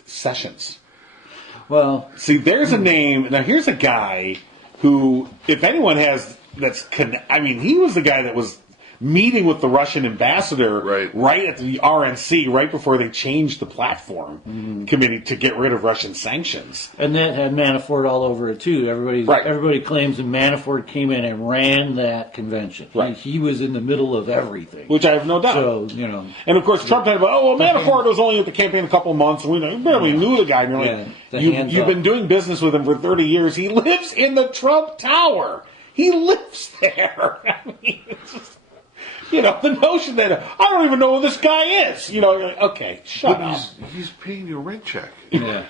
Sessions. Well, See, there's a name. Now, here's a guy who, if anyone has, he was the guy that was meeting with the Russian ambassador right at the RNC, right before they changed the platform committee to get rid of Russian sanctions. and that had Manafort all over it too. Everybody claims that Manafort came in and ran that convention. Right. He was in the middle of everything. Which I have no doubt. So, And of course, Trump had about, Manafort was only at the campaign a couple of months, and we barely knew the guy. And you're like, you've been doing business with him for 30 years. He lives in the Trump Tower. He lives there. I mean, it's just, the notion that I don't even know who this guy is. You're like, okay, shut up. He's paying you a rent check. Yeah.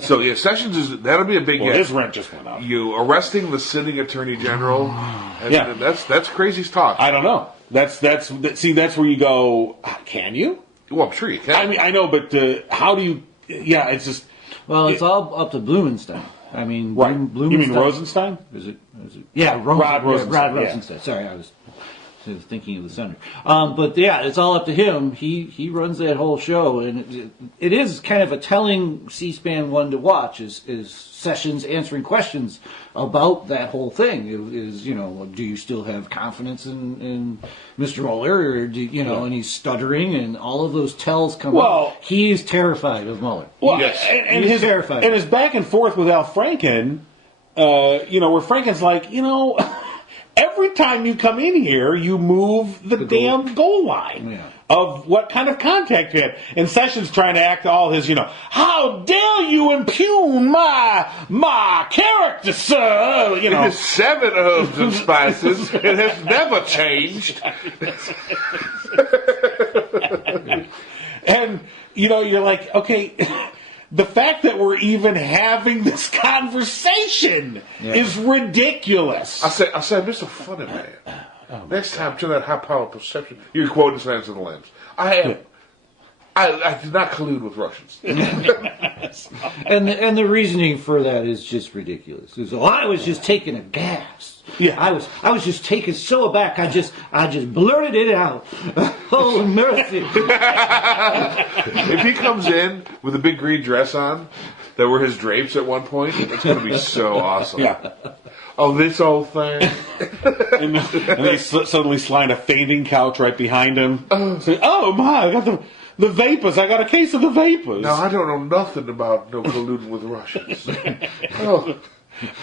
So Sessions that'll be a big hit. His rent just went up. You arresting the sitting attorney general. And that's crazy talk. I don't know. That's where you go. Can you? Well, I'm sure you can. I mean, I know, but how do you? Yeah, it's just. Well, it's all up to Blumenstein. I mean, Right. Blumenstein. You mean Rosenstein? Is it? Yeah, Rod Rosenstein. Rod Rosenstein. Sorry, I was thinking of the senator. But yeah, it's all up to him. He runs that whole show, and it is kind of a telling C-SPAN one to watch. Is Sessions answering questions about that whole thing? Is do you still have confidence in Mr. Mueller, or and he's stuttering, and all of those tells come out. He is terrified of Mueller. Well, Yes. and He's his terrified. And his back and forth with Al Franken, where Franken's like, every time you come in here, you move the damn goal line of what kind of contact you had. And Sessions trying to act all his, how dare you impugn my character, sir? It has 7 herbs and spices. It has never changed. And, you're like, okay, the fact that we're even having this conversation is ridiculous. I said, Mr. Funny Man, next time to that high-powered perception, you're quoting Silence of the Lambs. I did not collude with Russians. And the reasoning for that is just ridiculous. It's, I was just taking a gas. Yeah. I was just taken so aback. I just blurted it out. Oh mercy! If he comes in with a big green dress on, that were his drapes at one point, it's going to be so awesome. Yeah. Oh, this old thing. And they suddenly slide a fainting couch right behind him. Say, oh my, I got the vapors. I got a case of the vapors. Now, I don't know nothing about no colluding with Russians.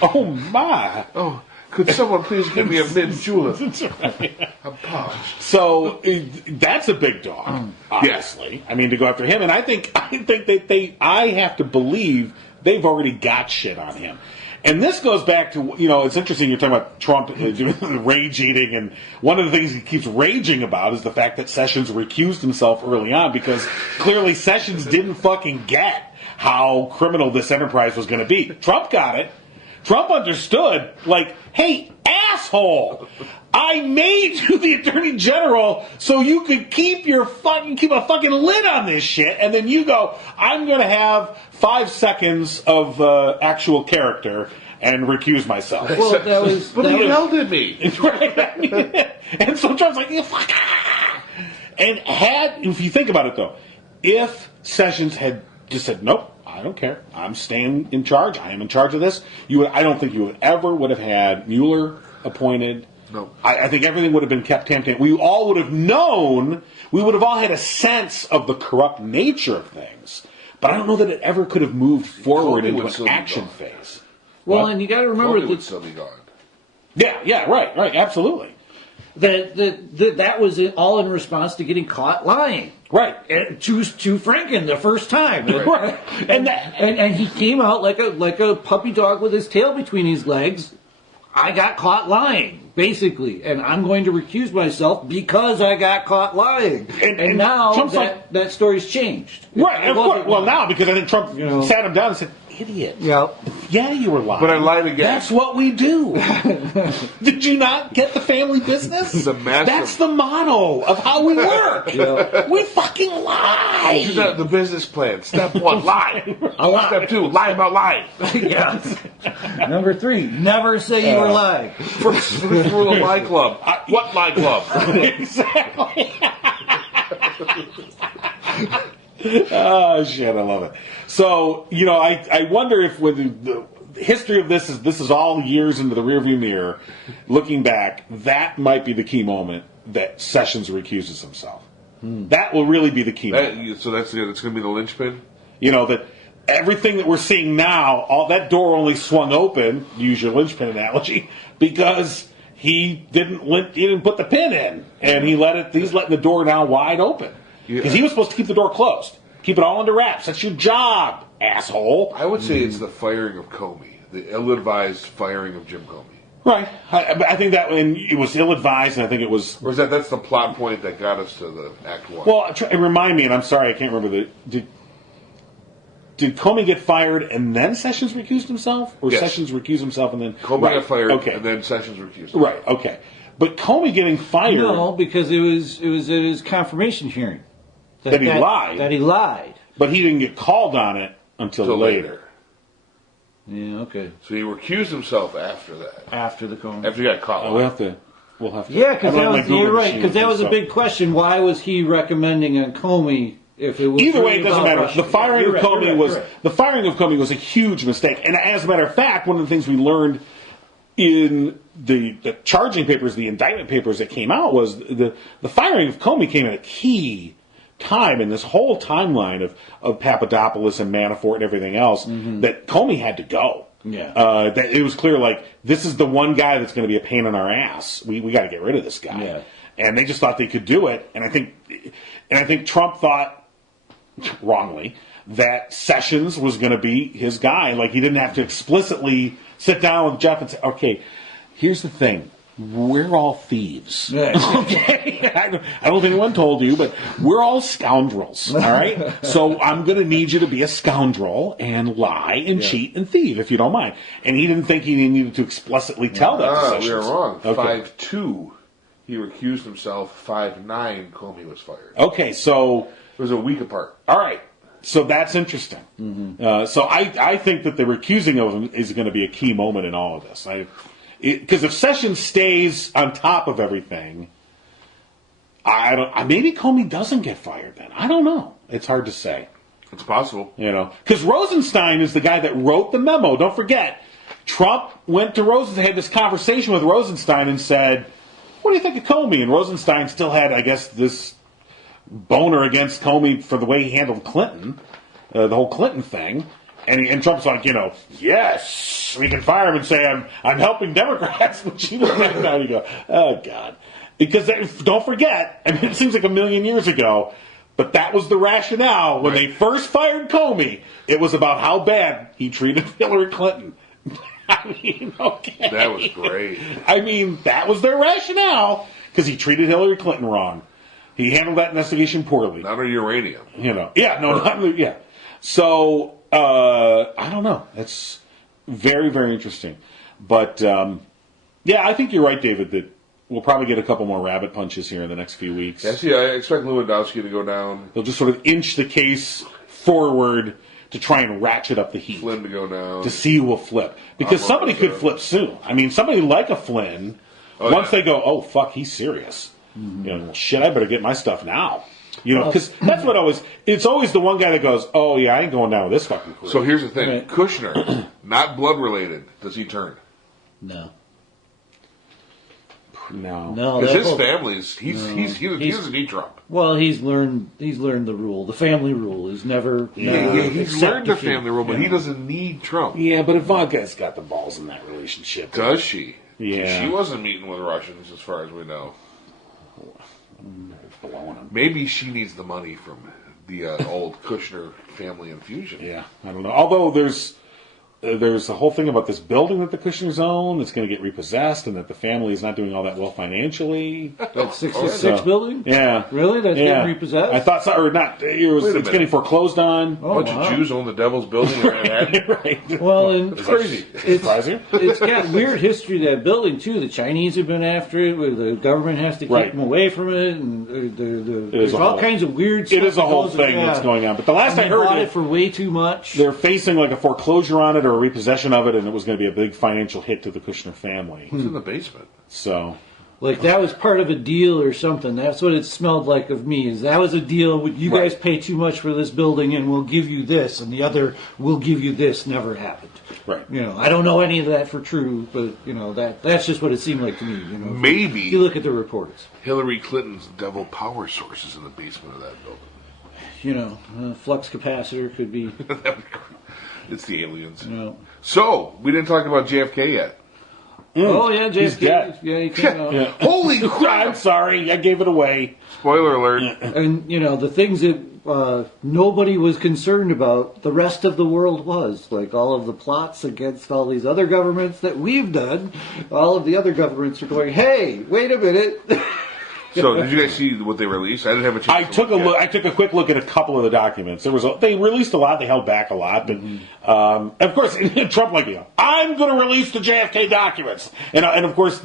Oh my. Oh, could someone please give me a mint julep? I'm parched. So that's a big dog, obviously. I mean, to go after him, and I think that I have to believe they've already got shit on him. And this goes back to, it's interesting you're talking about Trump doing the rage eating, and one of the things he keeps raging about is the fact that Sessions recused himself early on, because clearly Sessions didn't fucking get how criminal this enterprise was going to be. Trump got it. Trump understood, like, hey, asshole, I made you the Attorney General so you could keep a fucking lid on this shit, and then you go, I'm going to have 5 seconds of actual character and recuse myself. Well, that was. But he yelled at me. Right? I mean, and so Trump's like, you fuck. And if you think about it, though, if Sessions had just said, nope, I don't care, I'm staying in charge, I am in charge of this, I don't think you would have had Mueller appointed, No. I think everything would have been kept tamped. We all would have known. We would have all had a sense of the corrupt nature of things. But I don't know that it ever could have moved forward Comey into would still an be action gone. phase. Well, What? and you got to remember Comey would that still be gone. Yeah, right, absolutely. that was all in response to getting caught lying. Right. And to Franken the first time. Right. And he came out like a puppy dog with his tail between his legs. I got caught lying, basically, and I'm going to recuse myself because I got caught lying. And now Trump's that story's changed. Right, It of course. wasn't- Well, now, because I think Trump You know. sat him down and said, idiot. Yeah. Yeah, you were lying. But I lied again. That's what we do. Did you not get the family business? The massive- That's the motto of how we work. Yeah. We fucking lie. The business plan. Step 1, lie. Step 2, lie about lying. Yes. Number 3, never say you were lying. First rule of Lie Club. What Lie Club? Exactly. Oh, shit, I love it. So, I wonder if with the history of this is all years into the rearview mirror, looking back, that might be the key moment that Sessions recuses himself. That will really be the key moment. So that's going to be the linchpin? That everything that we're seeing now, all that door only swung open, use your linchpin analogy, because he didn't put the pin in, and he's letting the door now wide open. Because he was supposed to keep the door closed. Keep it all under wraps. That's your job, asshole. I would say it's the firing of Comey, the ill-advised firing of Jim Comey. Right. I think that it was ill-advised, and I think it was... Or is that's the plot point that got us to the Act 1? Well, remind me, and I'm sorry, I can't remember did Comey get fired and then Sessions recused himself? Or Yes. Sessions recused himself and then... Comey got fired, okay. and then Sessions recused him. Right, okay. But Comey getting fired... No, because it was at his confirmation hearing. That he lied. That he lied. But he didn't get called on it until later. Yeah, okay. So he recused himself after that. After the coma. After he got caught. We'll have to... Yeah, because I don't have my Google you're right. machine Because that was a so- big question. Why was he recommending on Comey if it was Either way, really it doesn't about matter. Russia? The firing You're of right, Comey you're was right. the firing of Comey was a huge mistake. And as a matter of fact, one of the things we learned in the charging papers, the indictment papers that came out, was the firing of Comey came at a key time in this whole timeline of Papadopoulos and Manafort and everything else that Comey had to go. Yeah. That it was clear, like, this is the one guy that's going to be a pain in our ass. We got to get rid of this guy. Yeah. And they just thought they could do it. And I think Trump thought, wrongly, that Sessions was going to be his guy. Like, he didn't have to explicitly sit down with Jeff and say, okay, here's the thing. We're all thieves. Yeah. Okay? I don't know if anyone told you, but we're all scoundrels. All right? So I'm going to need you to be a scoundrel and lie and cheat and thieve, if you don't mind. And he didn't think he needed to explicitly tell that to Sessions. We were wrong. Okay. 5-2, he recused himself. 5-9, Comey was fired. Okay, so... It was a week apart. All right. So that's interesting. So I think that the recusing of him is going to be a key moment in all of this. Because if Sessions stays on top of everything, maybe Comey doesn't get fired then. I don't know. It's hard to say. It's possible. Because Rosenstein is the guy that wrote the memo. Don't forget, Trump went to Rosenstein, had this conversation with Rosenstein and said, what do you think of Comey? And Rosenstein still had, I guess, this boner against Comey for the way he handled Clinton, the whole Clinton thing. And Trump's like, yes, we can fire him and say I'm helping Democrats. But you look back now and you go, oh God, because don't forget, I mean, it seems like a million years ago, but that was the rationale when they first fired Comey. It was about how bad he treated Hillary Clinton. I mean, okay, That was great. I mean, that was their rationale because he treated Hillary Clinton wrong. He handled that investigation poorly. Not a uranium. Yeah. So I don't know. That's very, very interesting. But I think you're right, David, that we'll probably get a couple more rabbit punches here in the next few weeks. I expect Lewandowski to go down. They'll just sort of inch the case forward to try and ratchet up the heat. Flynn to go down. To see who will flip. Because somebody could flip soon. I mean, somebody like a Flynn, once they go, oh, fuck, he's serious. Well, shit, I better get my stuff now. Because that's what it's always the one guy that goes, oh, yeah, I ain't going down with this fucking crew. So here's the thing. Right. Kushner, not blood related, does he turn? No. No. No, Because that his whole- family's he doesn't need Trump. Well, he's learned the rule. The family rule is never. never He's accept learned the defeat. family rule, but he doesn't need Trump. Yeah, but Ivanka's got the balls in that relationship. Does she? Yeah. She wasn't meeting with Russians, as far as we know. Blowing him. Maybe she needs the money from the old Kushner family infusion. Yeah, I don't know. Although there's a whole thing about this building that the Kushners own that's going to get repossessed, and that the family is not doing all that well financially. That 666 So, building? Yeah. Really? That's Yeah. getting repossessed? I thought so, or not. Wait a It's minute. getting foreclosed on. A bunch of Jews own the Devil's Building in Manhattan. Right. Well, and It's crazy. Surprise you? it's got weird history, that building, too. The Chinese have been after it, where the government has to keep Right. them away from it, and there's a all whole- kinds of weird stuff. It is a that whole goes- thing that's going on. But the last And I they heard bought it, it for way too much. they're facing like a foreclosure on it or a repossession of it, and it was going to be a big financial hit to the Kushner family. It's in the basement. So, Like that was part of a deal or something. That's what it smelled like of me. Is that was a deal? You Right. guys pay too much for this building, and we'll give you this, and the other we'll give you this. Never happened. right. You know, I don't know any of that for true, but you know that's just what it seemed like to me. You know, Maybe if you look at the reports. Hillary Clinton's devil power source is in the basement of that building. You know, flux capacitor could be. It's the aliens. You know. So, we didn't talk about JFK yet. Oh yeah, He's JFK. dead. Yeah, he came out. Yeah. Holy I'm crap! sorry, I gave it away. Spoiler alert. And you know the things that nobody was concerned about, the rest of the world was. Like all of the plots against all these other governments that we've done, all of the other governments are going, "Hey, wait a minute." So, did you guys see what they released? I didn't have a chance. I to took a look look. yet. I took a quick look at a couple of the documents. They released a lot. They held back a lot, but of course, Trump I'm going to release the JFK documents, and of course,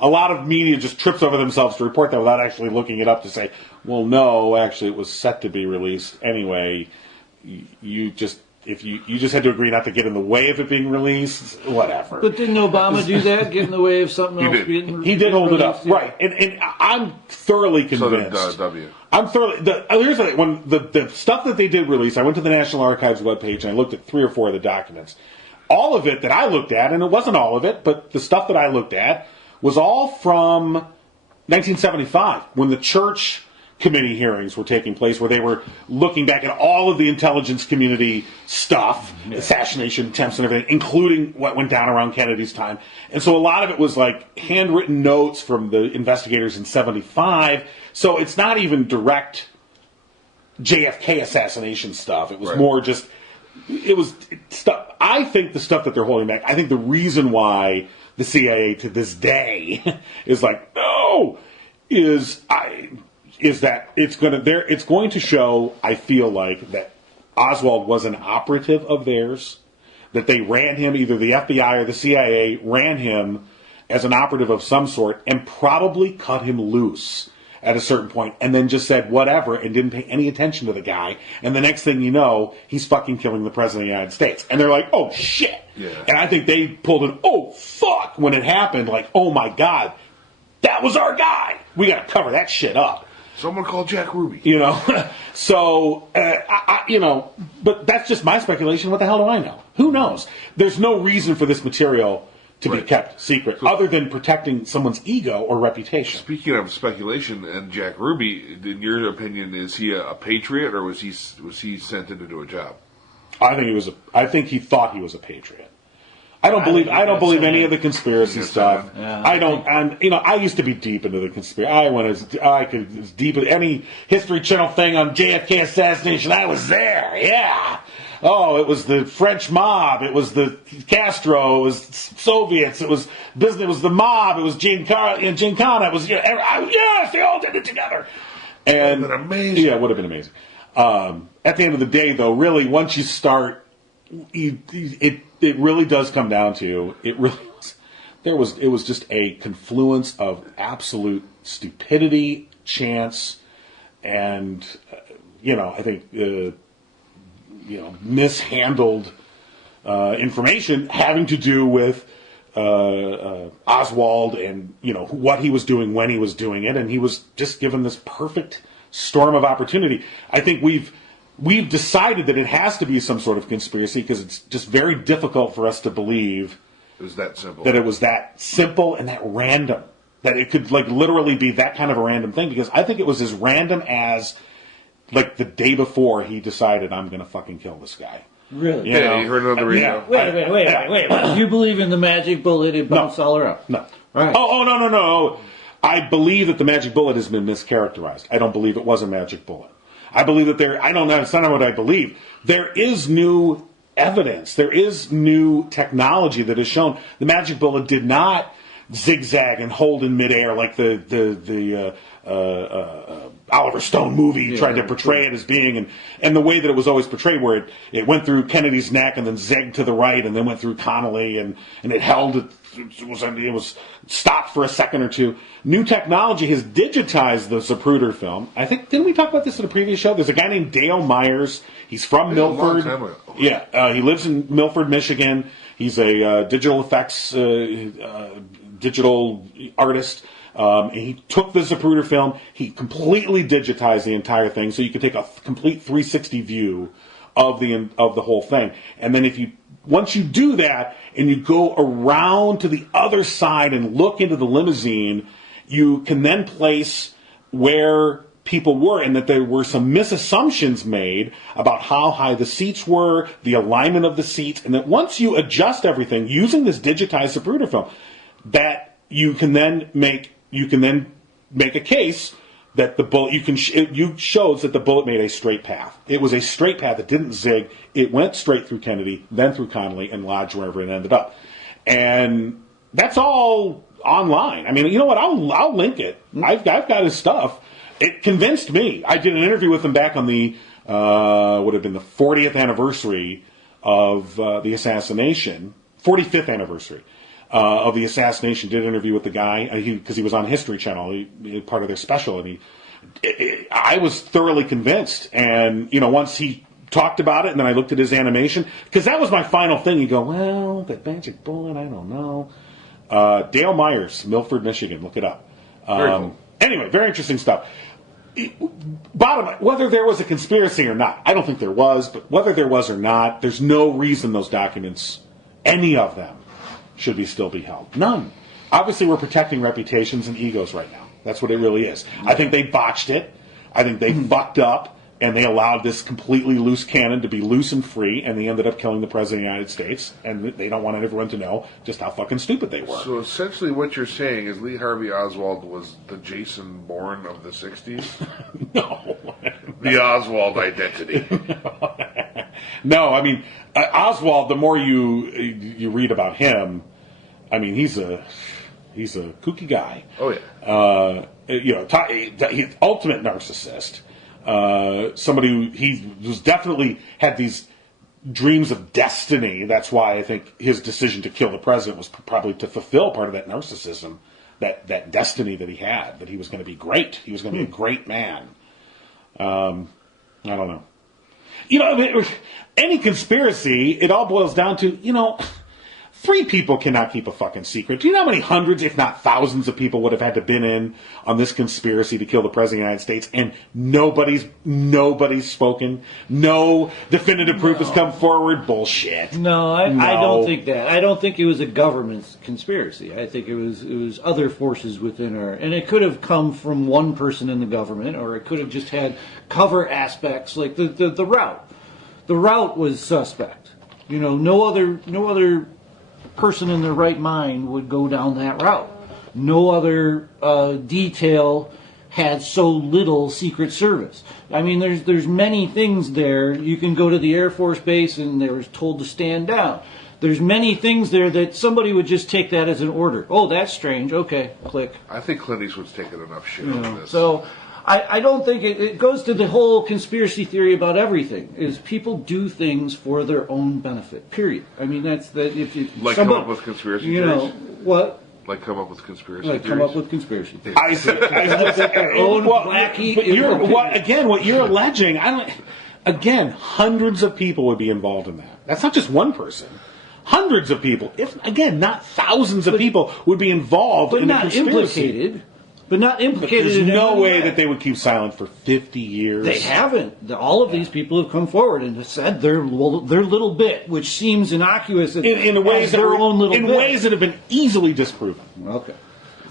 a lot of media just trips over themselves to report that without actually looking it up to say, well, no, actually, it was set to be released anyway. You just had to agree not to get in the way of it being released. Whatever. But didn't Obama do that? Get in the way of something else did. being He did hold it up, released? Yeah. right? And I'm thoroughly So did convinced. W. I'm thoroughly. Here's the thing. When the stuff that they did release, I went to the National Archives webpage and I looked at 3 or 4 of the documents. All of it that I looked at, and it wasn't all of it, but the stuff that I looked at was all from 1975, when the church committee hearings were taking place, where they were looking back at all of the intelligence community stuff, assassination attempts and everything, including what went down around Kennedy's time. And so a lot of it was like handwritten notes from the investigators in 75. So it's not even direct JFK assassination stuff. It was Right. more just, it was stuff. I think the stuff that they're holding back, I think the reason why the CIA to this day is like, no, is that it's going to show, I feel like, that Oswald was an operative of theirs, that they ran him, either the FBI or the CIA ran him as an operative of some sort, and probably cut him loose at a certain point, and then just said whatever and didn't pay any attention to the guy. And the next thing you know, he's fucking killing the president of the United States. And they're like, oh shit. Yeah. And I think they pulled an oh fuck when it happened, like, oh my God, that was our guy. We got to cover that shit up. Someone called Jack Ruby. You know, so but that's just my speculation. What the hell do I know? Who knows? There's no reason for this material to be Right. kept secret, other than protecting someone's ego or reputation. Speaking of speculation and Jack Ruby, in your opinion, is he a patriot or was he sent in to do a job? I think he thought he was a patriot. I don't believe any of the conspiracy stuff. Yeah, I used to be deep into the conspiracy. I could as deep as any History Channel thing on JFK assassination. I was there. Yeah. Oh, it was the French mob. It was the Castro. It was Soviets. It was business. It was the mob. It was Giancana. It was yes, they all did it together. And That would've been amazing. Yeah, it would have been amazing. At the end of the day, though, really, once you start, it really does come down to it was just a confluence of absolute stupidity, chance, and I think mishandled information having to do with Oswald and what he was doing when he was doing it, and he was just given this perfect storm of opportunity. I think we've decided that it has to be some sort of conspiracy because it's just very difficult for us to believe It was that simple. that it was that simple and that random. That it could like literally be that kind of a random thing, because I think it was as random as like the day before he decided I'm going to fucking kill this guy. Really? You know? You heard another reason. Yeah. Wait a minute. You believe in the magic bullet? It bounced all around. No. All right. Oh, no. I believe that the magic bullet has been mischaracterized. I don't believe it was a magic bullet. I believe that I don't know, it's not what I believe. There is new evidence. There is new technology that has shown the magic bullet did not zigzag and hold in midair like the Oliver Stone movie tried to portray it as being, and the way that it was always portrayed, where it went through Kennedy's neck and then zagged to the right and then went through Connolly and it held it was stopped for a second or two. New technology has digitized the Zapruder film. I think, didn't we talk about this in a previous show? There's a guy named Dale Myers. He's from Milford. Yeah, he lives in Milford, Michigan. He's a digital effects digital artist. And he took the Zapruder film. He completely digitized the entire thing, so you could take a complete 360 view of the whole thing. And then once you do that and you go around to the other side and look into the limousine, you can then place where people were, and that there were some misassumptions made about how high the seats were, the alignment of the seats, and that once you adjust everything using this digitized Zapruder film, that you can then make a case that the bullet shows that the bullet made a straight path. It was a straight path. It didn't zig. It went straight through Kennedy, then through Connolly, and lodged wherever it ended up. And that's all online. I mean, you know what? I'll link it. I've got his stuff. It convinced me. I did an interview with him back on the would have been the 40th anniversary of the assassination, 45th anniversary. Of the assassination. Did an interview with the guy because he was on History Channel, part of their special, and I was thoroughly convinced. And once he talked about it, and then I looked at his animation, because that was my final thing. You go, well, that magic bullet, I don't know. Dale Myers, Milford, Michigan. Look it up. Very cool. Anyway, very interesting stuff. Bottom line, whether there was a conspiracy or not, I don't think there was, but whether there was or not, there's no reason those documents, any of them, should still be held. None. Obviously, we're protecting reputations and egos right now. That's what it really is. I think they botched it. I think they fucked up, and they allowed this completely loose cannon to be loose and free, and they ended up killing the President of the United States, and they don't want everyone to know just how fucking stupid they were. So essentially what you're saying is Lee Harvey Oswald was the Jason Bourne of the 60s? No. The Oswald identity. No, I mean, Oswald, the more you read about him, I mean, he's a kooky guy. Oh, yeah. He's ultimate narcissist. Somebody he was definitely had these dreams of destiny. That's why I think his decision to kill the president was probably to fulfill part of that narcissism, that destiny that he had, that he was going to be great. He was going to be a great man. I don't know. Any conspiracy, it all boils down to, 3 people cannot keep a fucking secret. Do you know how many hundreds, if not thousands, of people would have had to been in on this conspiracy to kill the President of the United States, and nobody's spoken? No definitive proof has come forward? Bullshit. No, I don't think that. I don't think it was a government conspiracy. I think it was other forces within our... And it could have come from one person in the government, or it could have just had cover aspects, like the route. The route was suspect. No other person in their right mind would go down that route. No other detail had so little Secret Service. I mean, there's many things there. You can go to the Air Force Base and they were told to stand down. There's many things there that somebody would just take that as an order. Oh, that's strange. Okay, click. I think Clint Eastwood's taken enough shit on this. So I don't think it goes to the whole conspiracy theory about everything. Is people do things for their own benefit. Period. I mean, that's the come up with conspiracy theories. What? Like come up with conspiracy theories. theories. Come up with conspiracy theories. I see. What you're alleging, hundreds of people would be involved in that. That's not just one person. Hundreds of people, not thousands of people, would be involved in the conspiracy. But not implicated. There's no way that they would keep silent for 50 years. They haven't. All of these people have come forward and said their little bit, which seems innocuous in ways that have been easily disproven. Well, Okay.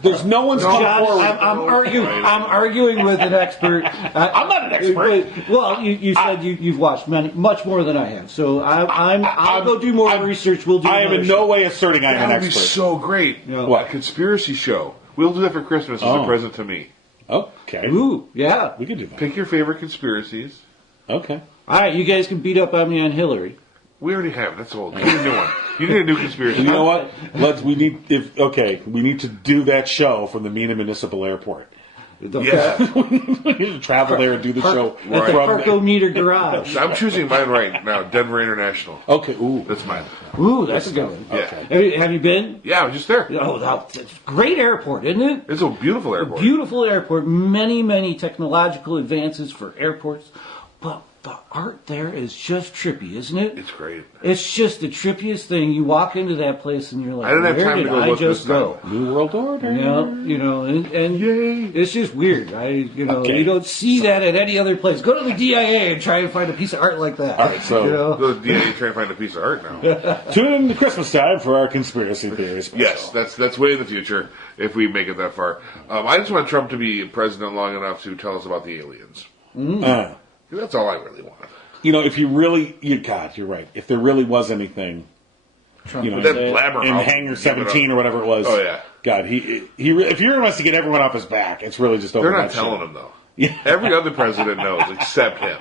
There's no one's come John, forward. I'm arguing with an expert. I'm not an expert. Well, you said you've watched much more than I have, so I'll go do more research. We'll do. I am in no way asserting I'm an That would be expert. so great. What? A conspiracy show. We'll do that for Christmas as a present to me. Okay. Ooh, yeah. We could do that. Pick your favorite conspiracies. Okay. All right, you guys can beat up on me on Hillary. We already have. That's old. Get a new one. You need a new conspiracy. You know what? We need to do that show from the Mina Municipal Airport. Yeah. We need to travel there and do the show At the from Parkometer Garage. I'm choosing mine right now. Denver International. Okay. Ooh. That's mine. Ooh, that's a good one. Yeah. Have you been? Yeah, I was just there. Oh, that's a great airport, isn't it? It's a beautiful airport. Beautiful airport. Many technological advances for airports. But the art there is just trippy, isn't it? It's great. It's just the trippiest thing. You walk into that place and you're like, I didn't have where time to did go I look just this time. go? New World Order. And Yay. it's just weird. Okay. You don't see that at any other place. Go to the DIA and try and find a piece of art like that. All right, so Go to the DA trying to find a piece of art now. tune in to Christmas time for our conspiracy theories. Yes, that's way in the future if we make it that far. I just want Trump to be president long enough to tell us about the aliens. That's all I really want. If you really, you're right. If there really was anything, Trump in That blabbermouth. Hangar 17 or whatever it was. Oh, yeah. God, if he wants to get everyone off his back, it's really just over. They're not that telling shit. him, though. Yeah. Every other president knows except him.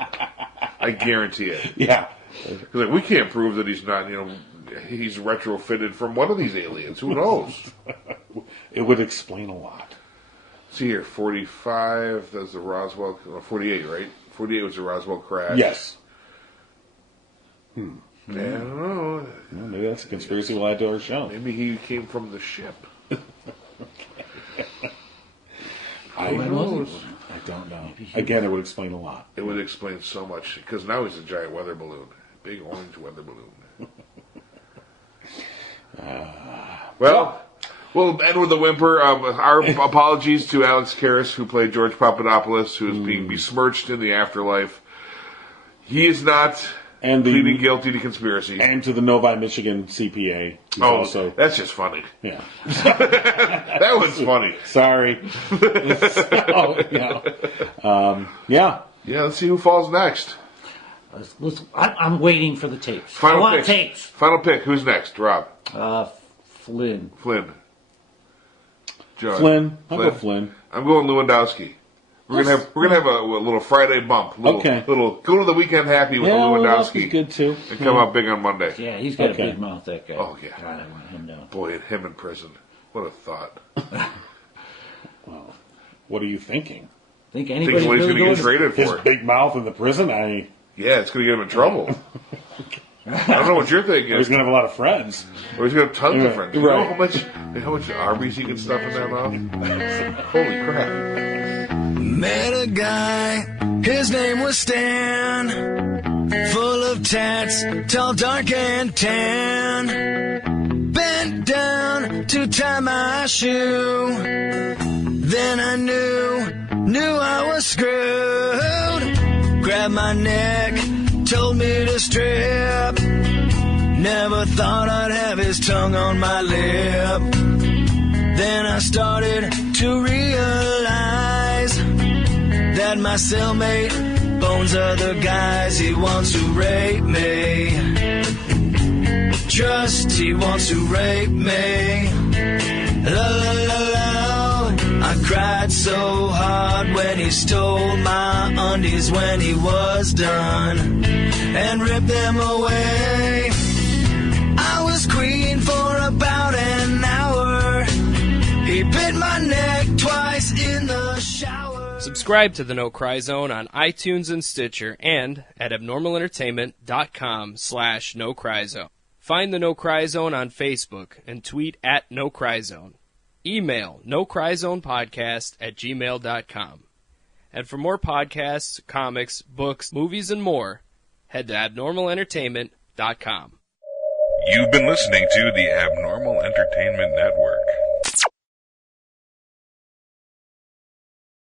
I guarantee it. Yeah. Because we can't prove that he's not, he's retrofitted from one of these aliens. Who knows? It would explain a lot. See here, 45, that's the Roswell, 48, right? 48 was the Roswell crash. Yes. I don't know. Well, maybe that's a conspiracy we'll add to our show. Maybe he came from the ship. I Who knows? don't know. Again, it would explain a lot. It would explain so much. Because now he's a giant weather balloon. Big orange weather balloon. Well, we'll end with a whimper. Our apologies to Alex Karras, who played George Papadopoulos, who is being besmirched in the afterlife. He is not pleading guilty to conspiracy. And to the Novi, Michigan CPA. Also, that's just funny. Yeah. That was funny. Sorry. Yeah. Yeah, let's see who falls next. I'm waiting for the tapes. Final I want pick. tapes. Final pick. Who's next? Rob. Flynn. John. Flynn. I'll go Flynn. I'm going Lewandowski. We're gonna have a little Friday bump. Okay. Little go to the weekend happy with Lewandowski. Good too. And come out big on Monday. Yeah, he's got a big mouth, that guy. Oh, yeah. God, I want him down. Boy, and him in prison. What a thought. Well, what are you thinking? Think Think anybody's what he's really going to get going traded His for. big mouth in the prison? Yeah, it's going to get him in trouble. I don't know what you're thinking. He's going to have a lot of friends. Or he's going to have tons of friends. You know Right. how much Arby's you can stuff in that mouth? Holy crap. Met a guy, his name was Stan, full of tats, tall, dark, and tan. Bent down to tie my shoe. Then I knew I was screwed. Grabbed my neck, told me to strip. Never thought I'd have his tongue on my lip. Then I started to realize that my cellmate bones other guys. He wants to rape me. Trust, he wants to rape me. La la la la. I cried so hard when he stole my undies when he was done and ripped them away. I was queen for about an hour. He bit my neck twice in the shower. Subscribe to the No Cry Zone on iTunes and Stitcher and at abnormalentertainment.com/No Cry Zone. Find the No Cry Zone on Facebook and tweet at No Cry Zone. Email nocryzonepodcast@gmail.com. And for more podcasts, comics, books, movies, and more, head to abnormalentertainment.com. You've been listening to the Abnormal Entertainment Network.